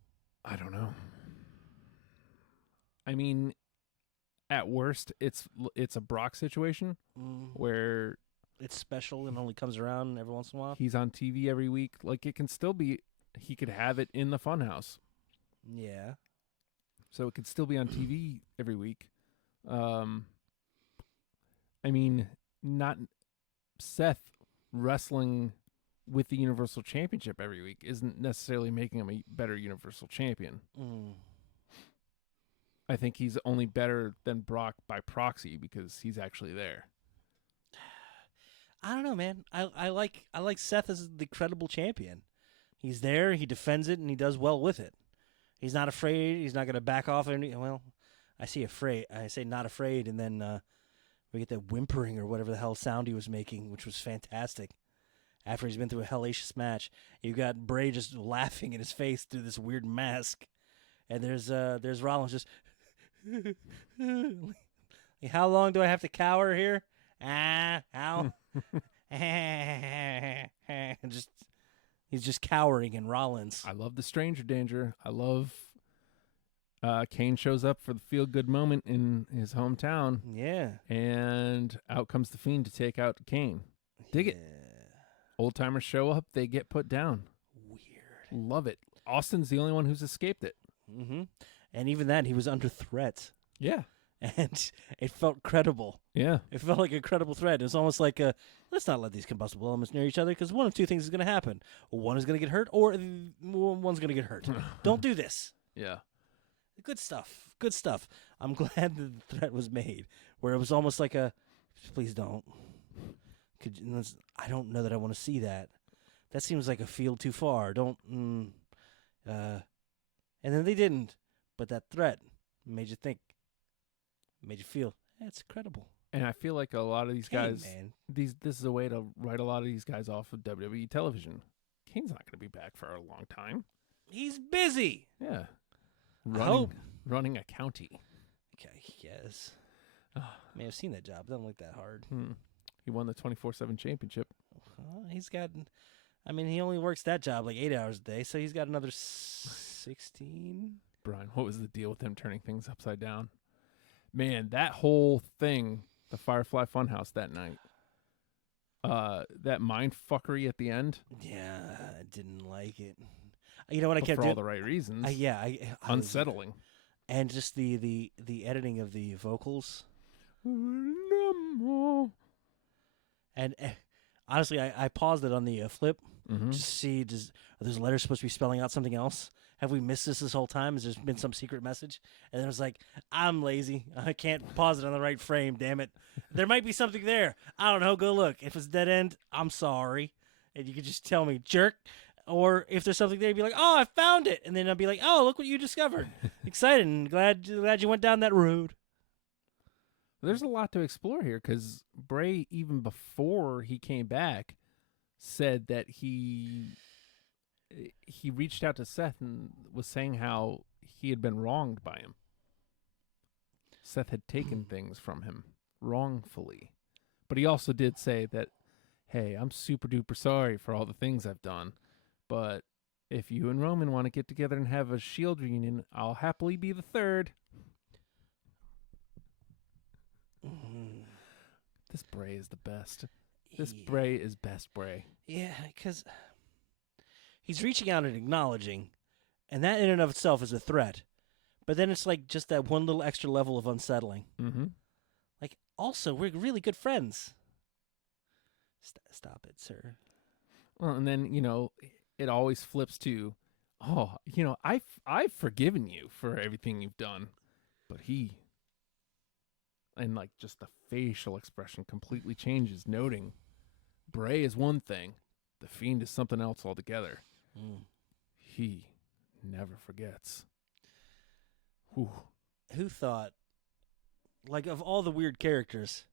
I don't know. I mean, at worst, it's a Brock situation where it's special and only comes around every once in a while. He's on TV every week. Like, it can still be, he could have it in the Funhouse. Yeah. So it could still be on TV every week. I mean, not Seth wrestling with the Universal Championship every week isn't necessarily making him a better Universal Champion. I think he's only better than Brock by proxy because he's actually there. I don't know, man. I like Seth as the credible champion. He's there, he defends it, and he does well with it. He's not afraid. He's not going to back off. Well, I say not afraid, and then we get that whimpering or whatever the hell sound he was making, which was fantastic. After he's been through a hellacious match, you've got Bray just laughing in his face through this weird mask, and there's Rollins just. How long do I have to cower here? How? He's just cowering in Rollins. I love the stranger danger. I love Kane shows up for the feel-good moment in his hometown. Yeah. And out comes the Fiend to take out Kane. Dig it. Old-timers show up. They get put down. Weird. Love it. Austin's the only one who's escaped it. Mm-hmm. And even then, he was under threat. Yeah. And it felt credible. Yeah. It felt like a credible threat. It was almost like, let's not let these combustible elements near each other because one of two things is going to happen. One is going to get hurt or one's going to get hurt. Don't do this. Yeah. Good stuff. Good stuff. I'm glad the threat was made where it was almost like a, please don't. I don't know that I want to see that. That seems like a field too far. Don't. And then they didn't. But that threat made you think. Made you feel it's credible. And I feel like a lot of these guys, man. this is a way to write a lot of these guys off of WWE television. Kane's not going to be back for a long time. He's busy. Yeah. Hope. Running a county. Okay, yes. May have seen that job. Doesn't look that hard. He won the 24/7 championship. He's got, he only works that job like 8 hours a day, so he's got another 16. Brian, what was the deal with them turning things upside down? Man, that whole thing, the Firefly Funhouse that night, that mind fuckery at the end. Yeah, I didn't like it. You know what I kept for doing? all the right reasons. I unsettling. and just the editing of the vocals. And honestly, I paused it on the flip Mm-hmm. just to see, are those letters supposed to be spelling out something else? Have we missed this whole time? Has there been some secret message? And then it was like, I'm lazy. I can't pause it on the right frame, damn it. There might be something there. I don't know. Go look. If it's dead end, I'm sorry. And you could just tell me, jerk. Or if there's something there, you'd be like, oh, I found it. And then I'd be like, oh, look what you discovered. Excited and glad you went down that road. There's a lot to explore here because Bray, even before he came back, said that he reached out to Seth and was saying how he had been wronged by him. Seth had taken things from him wrongfully. But he also did say that, hey, I'm super duper sorry for all the things I've done. But if you and Roman want to get together and have a Shield reunion, I'll happily be the third. This Bray is the best. This Bray is best Bray. Yeah, because he's reaching out and acknowledging, and that in and of itself is a threat. But then it's like just that one little extra level of unsettling. Mm-hmm. Like, also, we're really good friends. Stop it, sir. Well, and then, it always flips to, I've forgiven you for everything you've done. But and like just the facial expression completely changes, noting Bray is one thing, the Fiend is something else altogether. He never forgets. Whew. Who thought, like, of all the weird characters,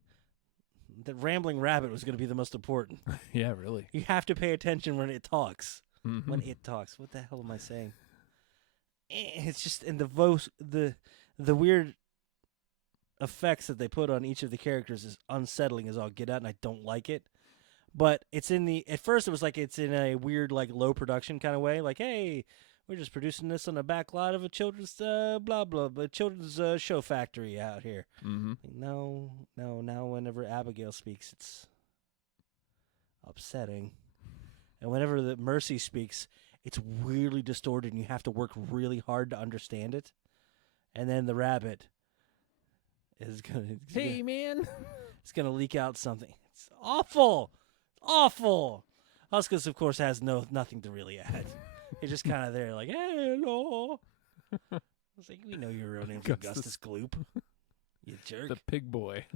that Rambling Rabbit was going to be the most important? Yeah, really. You have to pay attention when it talks. Mm-hmm. When it talks. What the hell am I saying? It's just, and the weird effects that they put on each of the characters is unsettling as all get out, and I don't like it. But it's at first it was like it's in a weird, like, low production kind of way. Like, hey, we're just producing this on the back lot of a children's children's show factory out here. Mm-hmm. No. Now whenever Abigail speaks, it's upsetting. And whenever the Mercy speaks, it's weirdly distorted, and you have to work really hard to understand it. And then the rabbit is gonna Man. it's gonna leak out something. It's awful. Huskus, of course, has nothing to really add. He's just kind of there, like, hello. I was like, we know your real name's Augustus Gloop. You jerk. The pig boy.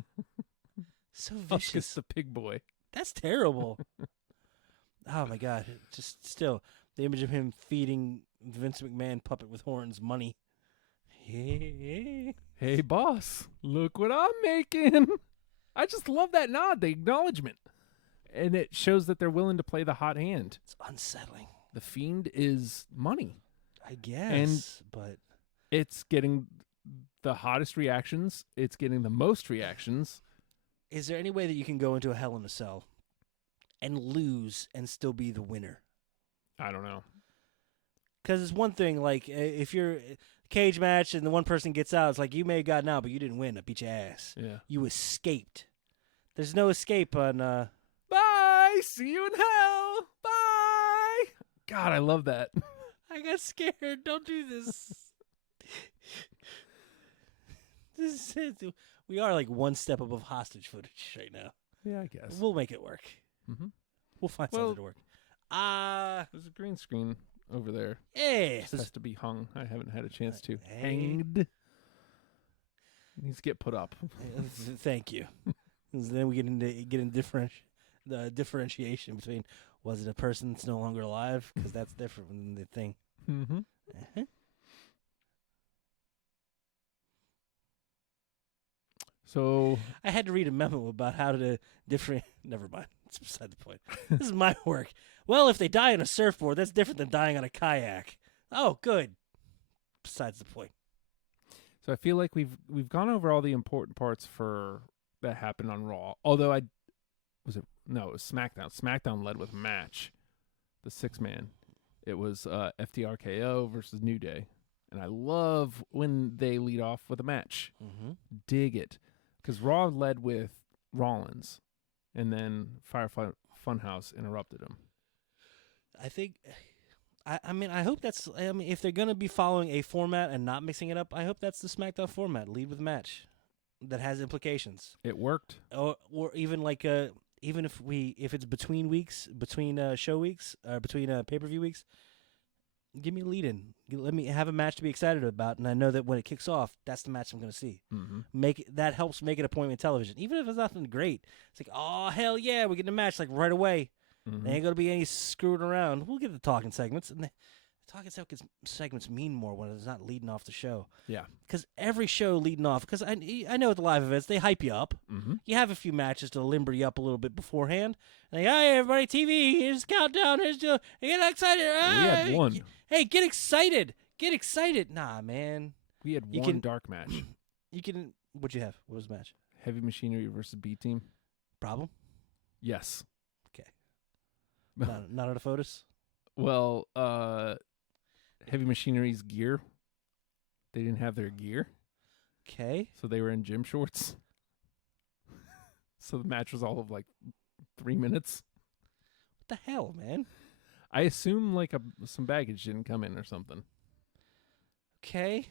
So vicious. Huskus the pig boy. That's terrible. Oh my God! Just still the image of him feeding Vince McMahon puppet with horns money. Hey, boss, look what I'm making. I just love that nod, the acknowledgement. And it shows that they're willing to play the hot hand. It's unsettling. The Fiend is money. I guess, but It's getting the hottest reactions. It's getting the most reactions. is there any way that you can go into a Hell in a Cell and lose and still be the winner? I don't know. Because it's one thing, like, if you're cage match and the one person gets out, it's like, you may have gotten out, but you didn't win. I beat your ass. Yeah. You escaped. There's no escape on... Bye. See you in hell. Bye. God, I love that. I got scared. Don't do this. We are like one step above hostage footage right now. Yeah, I guess. We'll make it work. Mm-hmm. We'll find Well- something to work. There's a green screen over there. Hey. This has to be hung. I haven't had a chance to. Hey. Hanged. Needs to get put up. Thank you. 'Cause then we get in the differentiation between, was it a person that's no longer alive? Because that's different than the thing. Mm-hmm. Uh-huh. So I had to read a memo about how to Never mind. It's beside the point. This is my work. Well, if they die on a surfboard, that's different than dying on a kayak. Oh, good. Besides the point. So I feel like we've gone over all the important parts for that happened on Raw. Although it was SmackDown. SmackDown led with a match, the 6-man. It was FTRKO versus New Day, and I love when they lead off with a match. Mm-hmm. Dig it, because Raw led with Rollins, and then Firefly Funhouse interrupted him. I think I mean, I hope that's. I mean, if they're gonna be following a format and not mixing it up, I hope that's the SmackDown format. Lead with match, that has implications, It worked. or even like even if it's between weeks, between show weeks, between pay-per-view weeks, give me a lead in. Let me have a match to be excited about, and I know that when it kicks off, that's the match I'm gonna see. Mm-hmm. That helps make it appointment television, even if it's nothing great. It's like, oh hell yeah, we're getting a match like right away. Mm-hmm. There ain't gonna be any screwing around. We'll get the talking segments, and the talking segments mean more when it's not leading off the show. Yeah. Because every show leading off, because I know at the live events they hype you up. Mm-hmm. You have a few matches to limber you up a little bit beforehand. And they, hey everybody, TV, here's the countdown. Here's the get excited. We had one. Hey, get excited. Get excited. Nah, man. We had You one can- dark match. You can. What'd you have? What was the match? Heavy Machinery versus B Team. Problem? Yes. Not enough Otis. Well, Heavy Machinery's gear. They didn't have their gear, Okay. so they were in gym shorts. So the match was all of like 3 minutes. What the hell, man? I assume like some baggage didn't come in or something. Okay.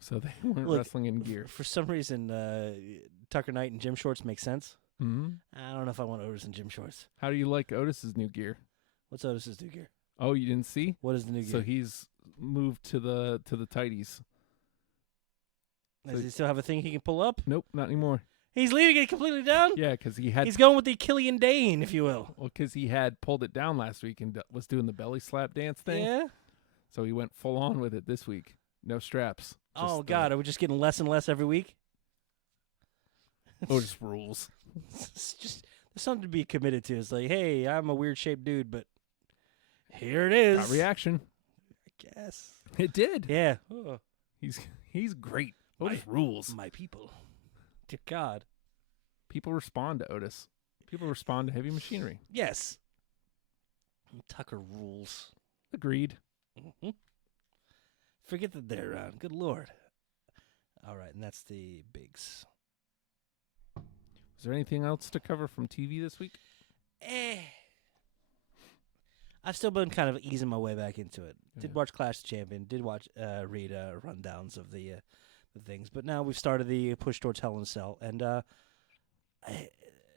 So they weren't Look, wrestling in gear. For some reason, Tucker Knight in gym shorts makes sense. Mm-hmm. I don't know if I want Otis in gym shorts. How do you like Otis's new gear? What's Otis's new gear? Oh, you didn't see? What is the new gear? So he's moved to the tighties. Does he still have a thing he can pull up? Nope, not anymore. He's leaving it completely down? Yeah, because he had He's going with the Killian Dane, if you will. well, because he had pulled it down last week and was doing the belly slap dance thing. Yeah? So he went full on with it this week. No straps. Oh, Just, God. Are we just getting less and less every week? Otis rules. It's just there's something to be committed to. It's like, hey, I'm a weird shaped dude, but here it is. Got reaction. I guess. It did. Yeah. Oh, He's great. Otis rules. my people. Dear God. People respond to Otis. People respond to Heavy Machinery. Yes. Tucker rules. Agreed. Mm-hmm. Forget that they're around. Good Lord. All right, and that's the bigs. Is there anything else to cover from TV this week? I've still been kind of easing my way back into it. Yeah. Did watch Clash of the Champion. Did watch read rundowns of the things. But now we've started the push towards Hell in a Cell, and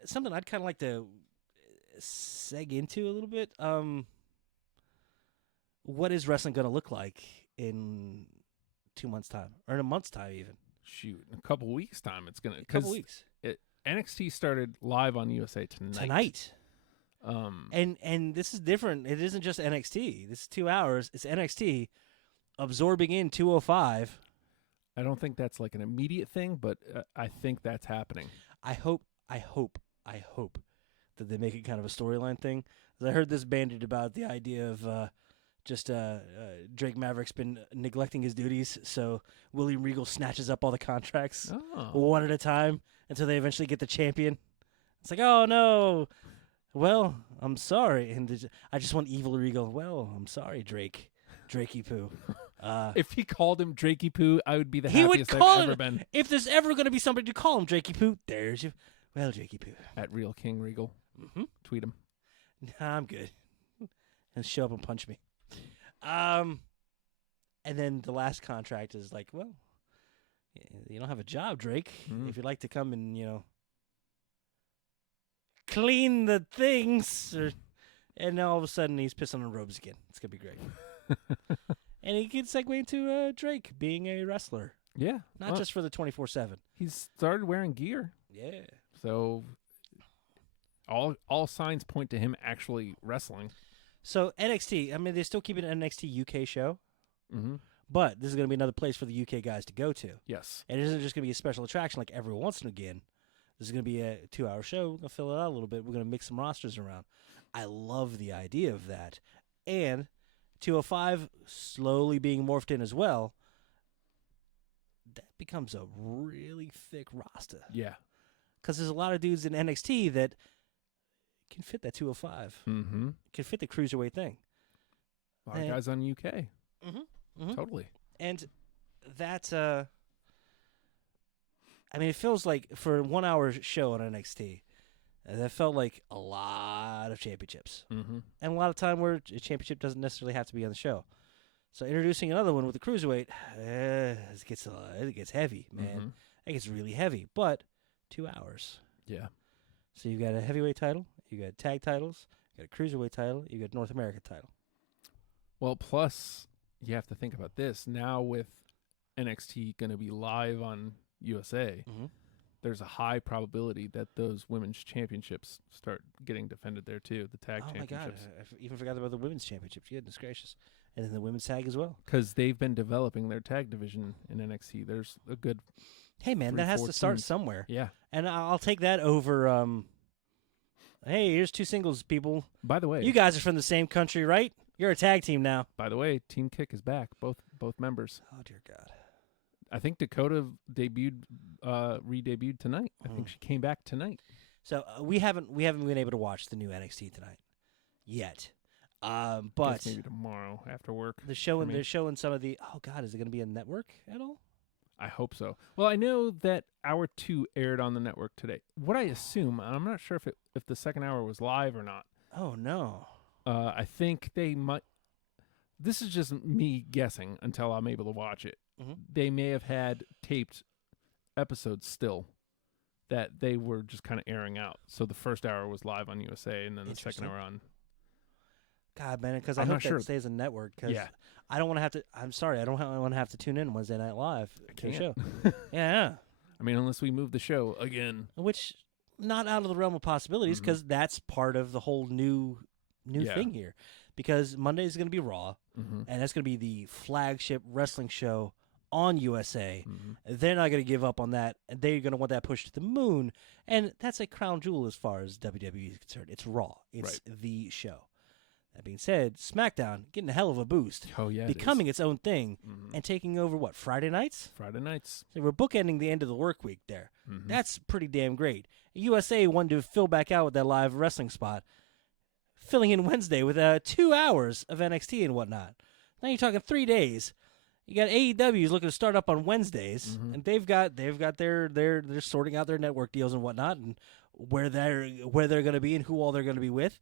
something I'd kind of like to seg into a little bit. What is wrestling going to look like in 2 months' time, or in a month's time, even? Shoot, in a couple weeks time, it's gonna. A couple weeks. NXT started live on USA tonight. And this is different. It isn't just NXT. This is 2 hours. It's NXT absorbing in 205. I don't think that's like an immediate thing, but I think that's happening. I hope that they make it kind of a storyline thing. 'Cause I heard this bandied about the idea of Drake Maverick's been neglecting his duties, so William Regal snatches up all the contracts one at a time until they eventually get the champion. It's like, oh no. Well, I'm sorry, and I just want evil Regal. Well, I'm sorry, Drakey Poo. If he called him Drakey Poo, I would be the He would happiest call I've ever him- been. If there's ever going to be somebody to call him Drakey Poo, there's you. Well, Drakey Poo. At Real King Regal. Mm-hmm. Tweet him. Nah, I'm good. And show up and punch me. And then the last contract is like, well, you don't have a job, Drake. Mm. If you'd like to come and, clean the things. And then all of a sudden he's pissing on robes again. It's going to be great. And he can segue into Drake being a wrestler. Yeah. Not well, just for the 24/7. He's started wearing gear. Yeah. So all signs point to him actually wrestling. So NXT, I mean, they're still keeping an NXT UK show. Mm-hmm. But this is going to be another place for the UK guys to go to. Yes. And it isn't just going to be a special attraction like every once in again. This is going to be a 2-hour show. We're going to fill it out a little bit. We're going to mix some rosters around. I love the idea of that. And 205 slowly being morphed in as well. That becomes a really thick roster. Yeah. Because there's a lot of dudes in NXT that can fit that 205. Mm-hmm. Can fit the cruiserweight thing. A lot of guys on UK. Mm-hmm. Totally. And that, I mean, it feels like for a 1 hour show on NXT, that felt like a lot lot of championships. Mm-hmm. And a lot of time where a championship doesn't necessarily have to be on the show. So introducing another one with the cruiserweight, it gets heavy, man. Mm-hmm. It gets really heavy. But 2 hours. Yeah. So you've got a heavyweight title, you got tag titles, you got a cruiserweight title, you got North American title. Well, plus you have to think about this now with NXT going to be live on USA. Mm-hmm. There's a high probability that those women's championships start getting defended there too. The tag Oh my God, championships, I even forgot about the women's championship. Goodness gracious. And then the women's tag as well. because they've been developing their tag division in NXT. There's a good, Hey, man, 3, that has 4 to start teams. somewhere. yeah. And I'll take that over, hey, here's 2 singles, people. By the way, You guys are from the same country, right? You're a tag team now. Team Kick is back. Both members. Oh, dear God. I think Dakota re-debuted tonight. I think she came back tonight. So we haven't been able to watch the new NXT tonight yet. But Guess maybe tomorrow after work. they're showing me. some of the. Oh God, is it going to be a network at all? I hope so. Well, I know that hour 2 aired on the network today. What I assume, I'm not sure if the second hour was live or not. Oh no. I think they might. This is just me guessing until I'm able to watch it. Mhm. They may have had taped episodes still that they were just kind of airing out. So the first hour was live on USA, and then the second Interesting. hour on. God, man, because I I'm hope not that sure. stays a network. Cause Yeah. I don't want to have to. I'm sorry, I don't want to have to tune in Wednesday Night Live to the show. Can't. Yeah, I mean, unless we move the show again. which not out of the realm of possibilities Mhm. because that's part of the whole new Yeah. thing here. Because Monday is going to be Raw, Mm-hmm. and that's going to be the flagship wrestling show on USA. Mm-hmm. They're not going to give up on that, and they're going to want that push to the moon. And that's a crown jewel as far as WWE is concerned. It's Raw. It's the show. That being said, SmackDown getting a hell of a boost, Oh yeah, becoming its own thing, Mhm. and taking over what, Friday nights? Friday nights. So we're bookending the end of the work week there. Mhm. That's pretty damn great. USA wanted to fill back out with that live wrestling spot, filling in Wednesday with 2 hours of NXT and whatnot. Now you're talking 3 days. You got AEW's looking to start up on Wednesdays, Mhm. and they've got they're sorting out their network deals and whatnot, and where they're going to be and who all they're going to be with,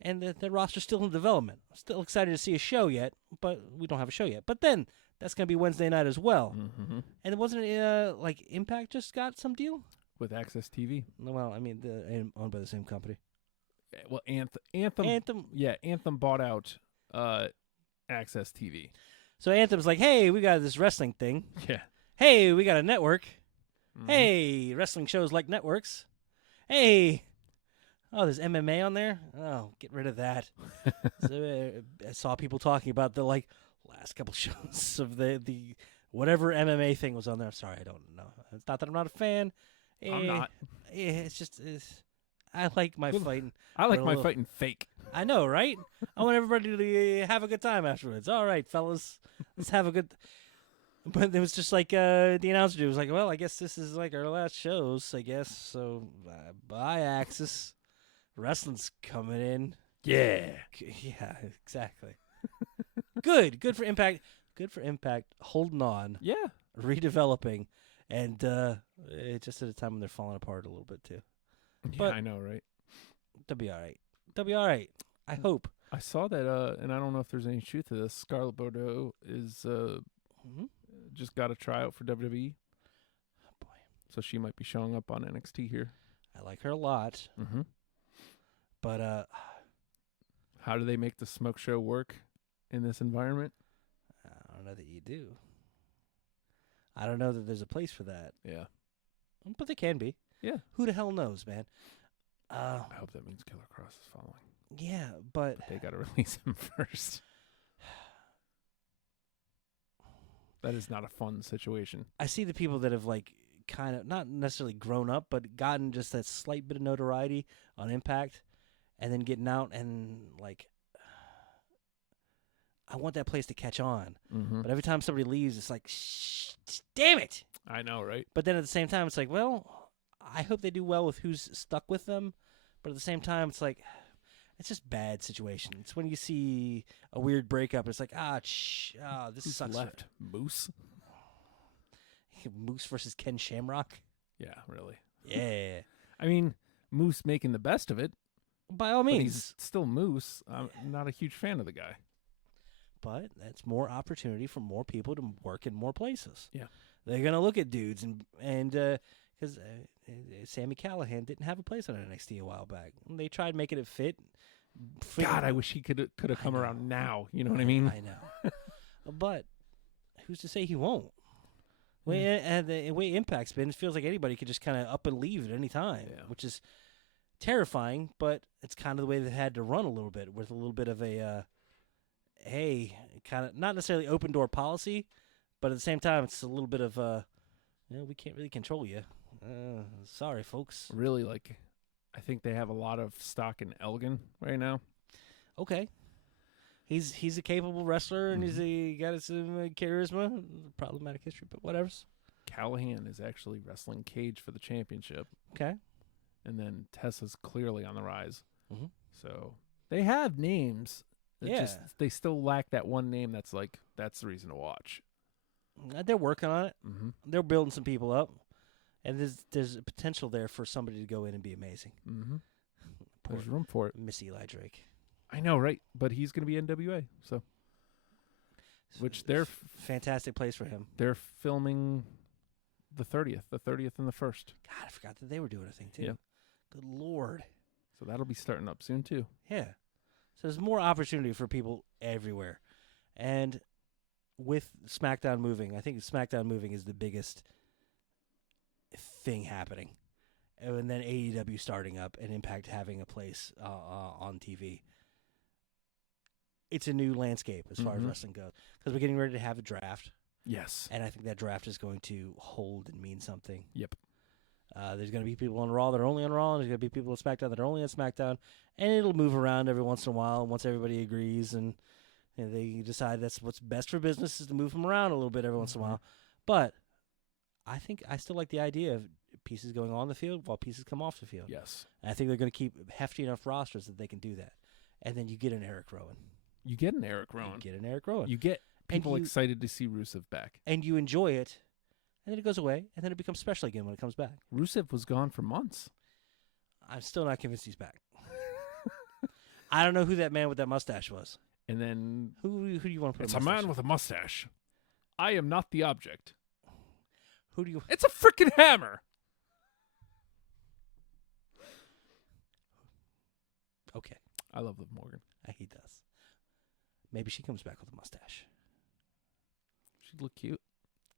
and the roster's still in development. Still excited to see a show yet, but we don't have a show yet. But then that's going to be Wednesday night as well. Mhm. And it wasn't like Impact just got some deal. With Access TV. Well, I mean, owned by the same company. Yeah, well, Anthem. Anthem. Yeah, Anthem bought out Access TV. So Anthem's like, hey, we got this wrestling thing. Yeah. Hey, we got a network. Mhm. Hey, wrestling shows like networks. Hey. Oh, there's MMA on there? Oh, get rid of that. So, I saw people talking about the last couple shows of the whatever MMA thing was on there. Sorry, I don't know. It's not that I'm not a fan. I'm not. It's just I like my Good. fighting. I like But a my little- fighting fake. I know, right? I want everybody to have a good time afterwards. All right, fellas, let's have a good. But it was just like the announcer was like, "Well, I guess this is like our last shows, I guess. So bye, Axis. Wrestling's coming in. Yeah. Yeah, exactly. Good for Impact. Good for Impact. Holding on, Yeah. redeveloping, and just at a time when they're falling apart a little bit too. Yeah, But- I know, right? They'll be all right. They'll be all right. I hope. I saw that, and I don't know if there's any truth to this. Scarlett Bordeaux is Mhm. just got a tryout for WWE, Oh boy, so she might be showing up on NXT here. I like her a lot, Mm-hmm. but How do they make the smoke show work in this environment? I don't know that you do. I don't know that there's a place for that, Yeah. but there can be. Yeah. Who the hell knows, man? I hope that means Killer Cross is following. Yeah, but They got to release him first. That is not a fun situation. I see the people that have kind of not necessarily grown up, but gotten just that slight bit of notoriety on Impact, and then getting out and I want that place to catch on. Mm-hmm. But every time somebody leaves, it's like, shh, damn it. I know, right? But then at the same time, it's like, well, I hope they do well with who's stuck with them. But at the same time, it's like, it's just bad situation. It's when you see a weird breakup. It's like, this Who's sucks. left? Moose? Moose versus Ken Shamrock. Yeah, really. Yeah. I mean, Moose making the best of it. By all But means. he's still Moose. I'm not a huge fan of the guy. But that's more opportunity for more people to work in more places. Yeah. They're gonna look at dudes and because Sammy Callahan didn't have a place on NXT a while back. They tried making it fit. God, I wish he could have come know. around now. You know what I mean? I know. But who's to say he won't? And the way Impact's been, it feels like anybody could just kind of up and leave at any time, Yeah. which is terrifying. But it's kind of the way they had to run a little bit, with a little bit of a, hey, kind of not necessarily open door policy, but at the same time, it's a little bit of, we can't really control you. Sorry, folks. Really, like, I think they have a lot of stock in Elgin right now. Okay. He's a capable wrestler, and he got some charisma. Problematic history, but whatever's. Callahan is actually wrestling Cage for the championship, Okay. and then Tessa's clearly on the rise. Mhm. So they have names. Yeah. They still lack that one name that's like, that's the reason to watch. They're working on it. Mm-hmm. They're building some people up, and there's a potential there for somebody to go in and be amazing. Mm-hmm. Poor There's room for it. Miss Eli Drake. I know, right? But he's going to be NWA, so which they're Fantastic place for him. they're filming the 30th and the 1st. God, I forgot that they were doing a thing too. Yeah. Good Lord. So that'll be starting up soon too. Yeah. So there's more opportunity for people everywhere. And with SmackDown moving, I think SmackDown moving is the biggest thing happening. And then AEW starting up and Impact having a place on TV. It's a new landscape as far as Mhm. wrestling goes. Because we're getting ready to have a draft. Yes. And I think that draft is going to hold and mean something. Yep. There's going to be people on Raw that are only on Raw, and there's going to be people on SmackDown that are only on SmackDown, and it'll move around every once in a while once everybody agrees and they decide that's what's best for business is to move them around a little bit every once in a while. But I think I still like the idea of pieces going on the field while pieces come off the field. Yes. And I think they're going to keep hefty enough rosters that they can do that. And then you get an Eric Rowan. You get an Eric Rowan. You get an Eric Rowan. You get And people you- excited to see Rusev back. and you enjoy it, and then it goes away, and then it becomes special again when it comes back. Rusev was gone for months. I'm still not convinced he's back. I don't know who that man with that mustache was. And then Who do you want to put it's a a mustache? man with a mustache. I am not the object. Who do you? It's a freaking hammer. Okay, I love Liv Morgan. he does. Maybe she comes back with a mustache. She'd look cute.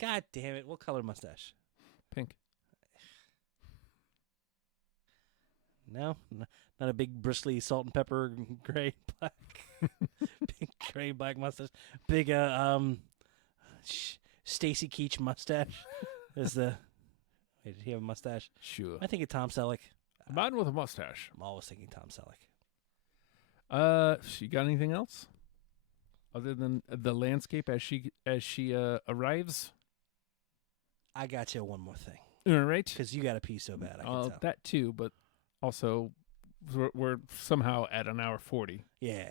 God damn it! What color mustache? Pink. No, not a big bristly salt and pepper gray black, big gray black mustache. Big Stacy Keach mustache. Is the wait? Did he have a mustache? Sure. I think of Tom Selleck. A man with a mustache. I'm always thinking Tom Selleck. She got anything else? Other than the landscape as she arrives? I got you one more thing All right. because you got to pee so bad. I can tell. That too, but also we're somehow at an hour 40. Yeah,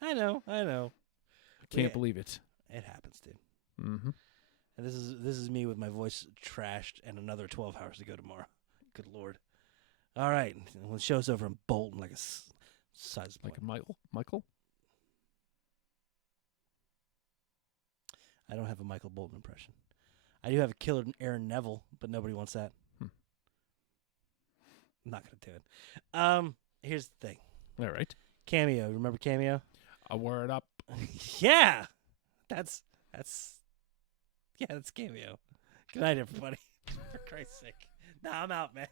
I know. Can't Yeah. believe it. It happens, dude. Mm-hmm. And this is me with my voice trashed and another 12 hours to go tomorrow. Good Lord. All right. When the show's over, I'm bolting like a size Like point. Michael? I don't have a Michael Bolton impression. I do have a killer Aaron Neville, but nobody wants that. Hmm. I'm not going to do it. Here's the thing. All right. Cameo. Remember Cameo? A word up. Yeah. That's Cameo. Good night, everybody. For Christ's sake. Nah, I'm out, man.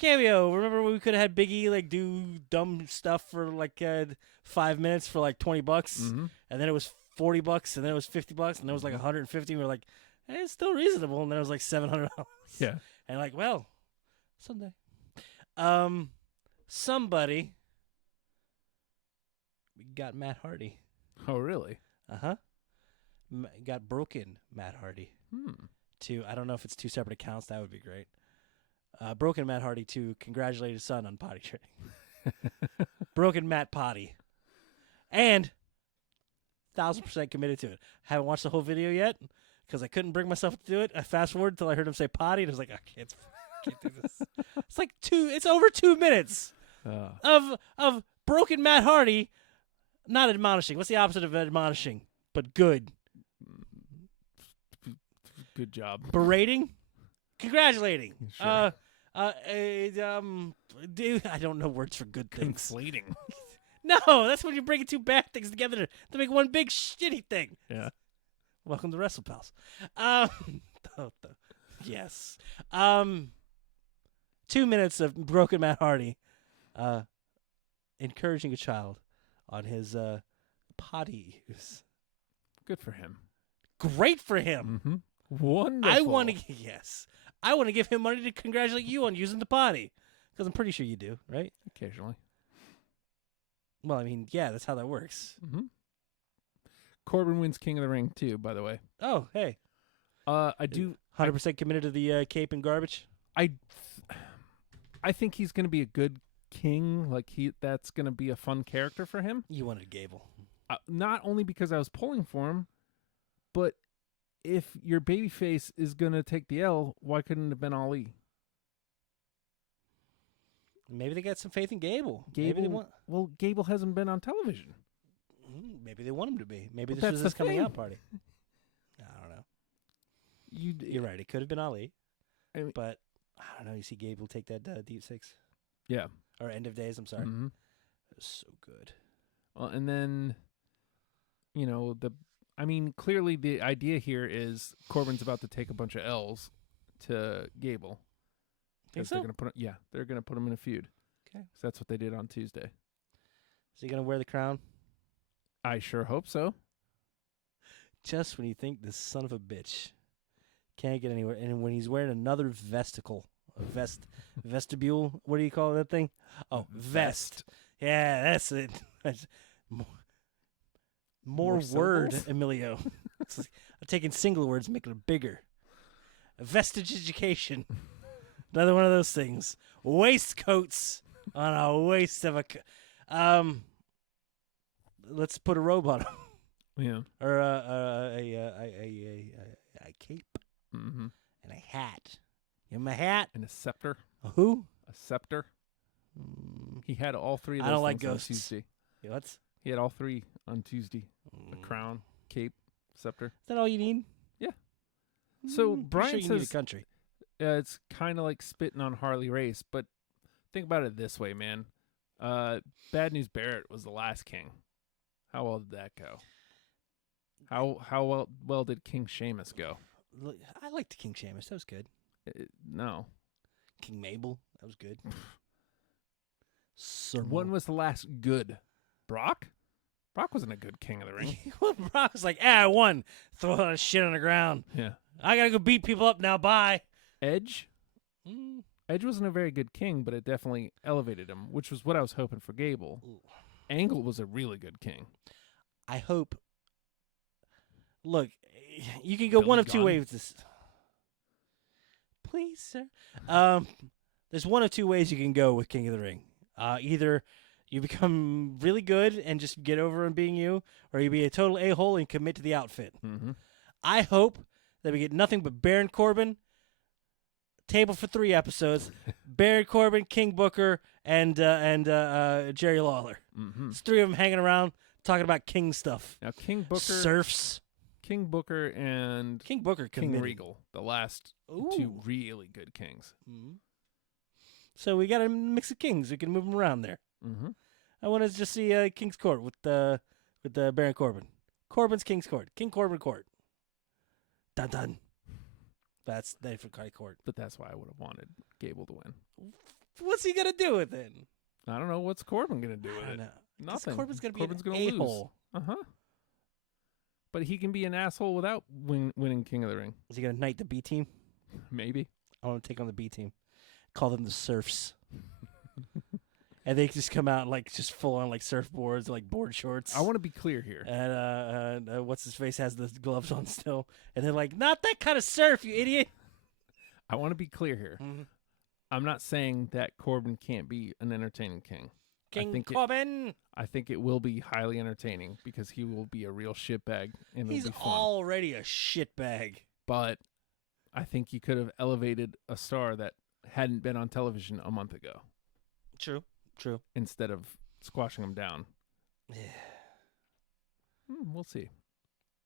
Cameo. Remember when we could have had Big E like do dumb stuff for like 5 minutes for like $20, Mm-hmm. and then it was $40, and then it was $50, and then it was like $150. And we were like, hey, it's still reasonable, and then it was like $700. Yeah. And like, well, someday. Somebody got Matt Hardy. Oh, really? Uh-huh. Got broken Matt Hardy to, I don't know if it's two separate accounts. That would be great. Broken Matt Hardy to congratulate his son on potty training. Broken Matt Potty. And 1,000% committed to it. Haven't watched the whole video yet because I couldn't bring myself to do it. I fast forwarded until I heard him say potty, and I was like, I can't do this. It's over 2 minutes. of broken Matt Hardy, not admonishing. What's the opposite of admonishing? But good. Good job. Berating? Congratulating. Sure. Dude, I don't know words for good things. Conflating. No, that's when you're bringing two bad things together to make one big shitty thing. Yeah. Welcome to WrestlePals. Yes. 2 minutes of broken Matt Hardy, encouraging a child on his potty use. Good for him. Great for him. Mm-hmm. Wonderful. I want to give him money to congratulate you on using the potty, because I'm pretty sure you do, right? Occasionally. Well, I mean, yeah, that's how that works. Mm-hmm. Corbin wins King of the Ring too, by the way. Oh, hey. I do 100% committed to the cape and garbage. I think he's going to be a good king. Like that's going to be a fun character for him. You wanted Gable. Not only because I was pulling for him, but if your babyface is going to take the L, why couldn't it have been Ali? Maybe they got some faith in Gable. Gable, well, Gable hasn't been on television. Maybe they want him to be. Maybe Well, this was that's his the coming thing. out party. I don't know. You're You're right. It could have been Ali. I mean- But I don't know. You see Gable take that Deep Six? Yeah. Or End of Days, I'm sorry. Mhm. It was so good. Well, and then, clearly the idea here is Corbin's about to take a bunch of L's to Gable. Think 'Cause they're so? gonna put him in a feud. Okay. So that's what they did on Tuesday. Is he going to wear the crown? I sure hope so. Just when you think this son of a bitch can't get anywhere. And when he's wearing another vestibule. What do you call that thing? Oh, vest. Yeah, that's it. More word, syllables? Emilio. It's like, I'm taking single words and making it bigger. Vestige education. Another one of those things. Waistcoats on a waist of a. Let's put a robe on him, Yeah. or a cape Mm-hmm. and a hat. Give him a hat. And a scepter. A who? A scepter. He had all three of I those don't like things on ghosts. Tuesday. Yeah, what's He had all three on Tuesday. A is crown, cape, scepter. that all you need? Yeah. So I'm Brian sure you need a says country. it's kind of like spitting on Harley Race, but think about it this way, man. Bad News Barrett was the last king. How well did that go? How well did King Sheamus go? Look, I liked King Sheamus. That was good. No. King Mabel. That was good. Sir When was the last good? Brock? Brock wasn't a good king of the ring. Brock was like, I won. Throw a lot of shit on the ground. Yeah. I gotta go beat people up now. Bye. Edge? Edge wasn't a very good king, but it definitely elevated him, which was what I was hoping for Gable. Ooh. Angle was a really good king. I hope. Look, you can go Billy one of two Gunn. ways with this. Please, sir. There's one of two ways you can go with King of the Ring. Either you become really good and just get over on being you, or you be a total a-hole and commit to the outfit. Mm-hmm. I hope that we get nothing but Baron Corbin, table for 3 episodes, Baron Corbin, King Booker, and Jerry Lawler. Mm-hmm. It's 3 of them hanging around talking about King stuff. Now King Booker, Surfs. King Booker, and King Booker King committed. Regal, the last Ooh. 2 really good kings. Mhm. So we got a mix of kings. We can move them around there. Mm-hmm. I want to just see King's Court with Baron Corbin. Corbin's King's Court. King Corbin Court. Dun dun. That's different kind of court. But that's why I would have wanted Gable to win. What's he gonna do with it? I don't know what's Corbin gonna do I with don't it. know. 'Cause Nothing. Corbin's gonna be Corbin's an gonna lose. a-hole. But he can be an asshole without winning King of the Ring. Is he gonna knight the B team? Maybe. I want to take on the B team. Call them the Surfs. And they just come out like just full on like surfboards, like board shorts. I want to be clear here. And what's his face has the gloves on still, and they're like, "Not that kind of surf, you idiot." I want to be clear here. Mm-hmm. I'm not saying that Corbin can't be an entertaining king. King Corbin. I think it will be highly entertaining because he will be a real shitbag and He's it'll be fun. already a shitbag. But I think you could have elevated a star that hadn't been on television a month ago. True. True. instead of squashing them down. Yeah. We'll see.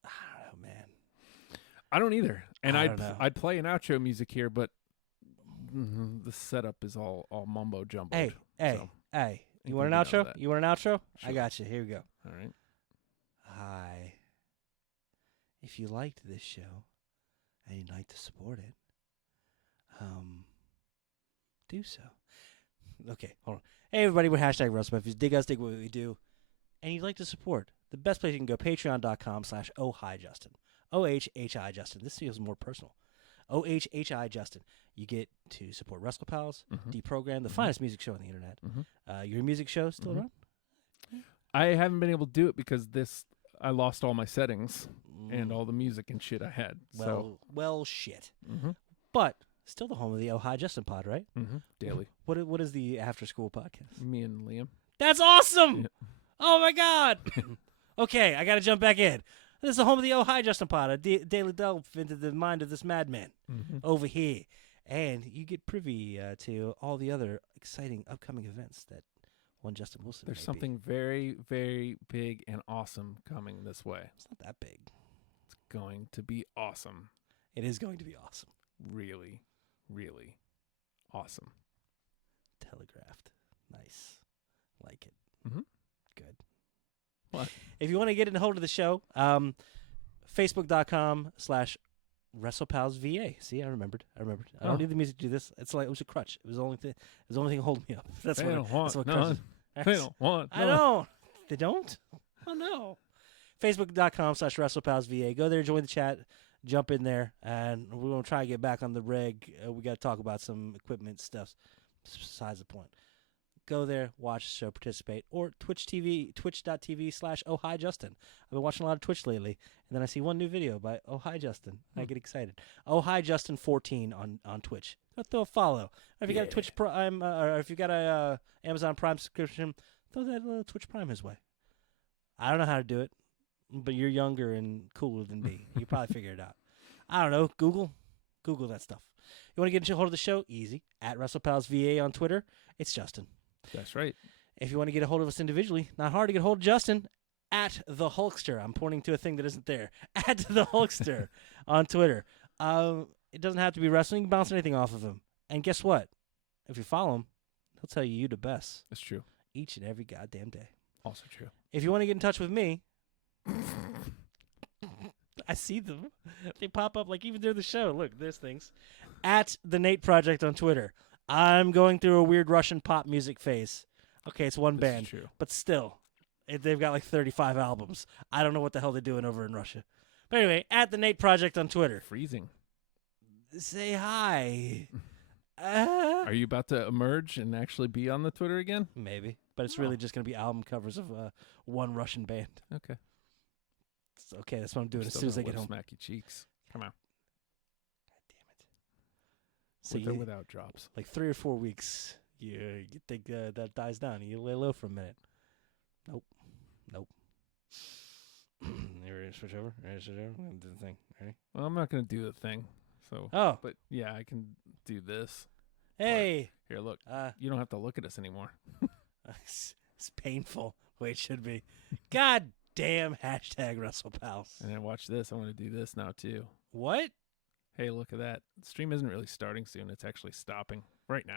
I don't know, man. I don't either. And I don't know. I'd play an outro music here, but the setup is all mumbo jumbo. Hey. So, You you want can an get out of outro? that. You want an outro? I Sure. got you. Here we go. all right. Hi. If you liked this show and you'd like to support it, do so. Okay, hold on. Hey, everybody, we're hashtag Russell. If you dig us, dig what we do, and you'd like to support, the best place you can go, patreon.com/ohhijustin. OHHI Justin. This feels more personal. OHHI Justin. You get to support Wrestle Pals, Deprogram, the finest music show on the internet. Your music show still around? I haven't been able to do it because I lost all my settings and all the music and shit I had. Well, shit. So, But still the home of the Oh Hi Justin pod, right? daily. What is the after school podcast? Me and Liam. That's awesome! Yeah. Oh my god! Okay, I got to jump back in. This is the home of the Oh Hi Justin pod, a daily delve into the mind of this madman over here, and you get privy to all the other exciting upcoming events that one Justin Wilson. There's may something very, very big and awesome coming this way. It's not that big. It's going to be awesome. It is going to be awesome. Really, really awesome. Telegraphed. Nice. Like it. Mhm. Good. What? If you want to get in hold of the show, Facebook.com/WrestlePalsVA. See, I remembered. I don't need the music to do this. It was a crutch. It was the only thing. It was the only thing holding me up. That's They what. don't want That's what none. crutches. They don't want I none. know. They don't? Oh, no. Facebook.com/WrestlePalsVA. Go there, join the chat, jump in there, and we're going to try and get back on the reg. We got to talk about some equipment stuff besides the point. Go there, watch the show, participate, or twitch.tv/Oh Hi Justin. I've been watching a lot of Twitch lately, and then I see one new video by Oh Hi Justin. I get excited. Oh Hi Justin 14 on Twitch. Go throw a follow. If you got a Twitch Prime, or if you got a Amazon Prime subscription, throw that Twitch Prime his way. I don't know how to do it, but you're younger and cooler than me. You probably figure it out. I don't know. Google that stuff. You want to get into hold of the show? Easy. At WrestlePalsVA on Twitter. It's Justin. That's right. If you want to get a hold of us individually, not hard to get a hold of Justin. At the Hulkster. I'm pointing to a thing that isn't there. At the Hulkster on Twitter. It doesn't have to be wrestling. You can bounce anything off of him. And guess what? If you follow him, he'll tell you the best That's true. each and every goddamn day. Also true. If you want to get in touch with me, I see them. They pop up like even during the show. Look, there's things. At the Nate Project on Twitter. I'm going through a weird Russian pop music phase. Okay, it's one This is band, true. but still, they've got like 35 albums. I don't know what the hell they're doing over in Russia. But anyway, at the Nate Project on Twitter. Freezing. Say hi. Are you about to emerge and actually be on the Twitter again? Maybe, but it's really just going to be album covers of one Russian band. Okay. It's okay, that's what I'm doing as Still soon as I gonna get home. Smack your cheeks. Come on. So With or you, without drops. like 3 or 4 weeks, you think that dies down and you lay low for a minute. Nope. You ready to switch over? I'm gonna do the thing. Ready? Well, I'm not going to do the thing. So, Oh, but yeah, I can do this. hey. Here, look. Uh, You don't have to look at us anymore. it's painful the way it should be. God damn hashtag WrestlePals. And then watch this. I want to do this now too. What? Hey, look at that. The stream isn't really starting soon. It's actually stopping right now.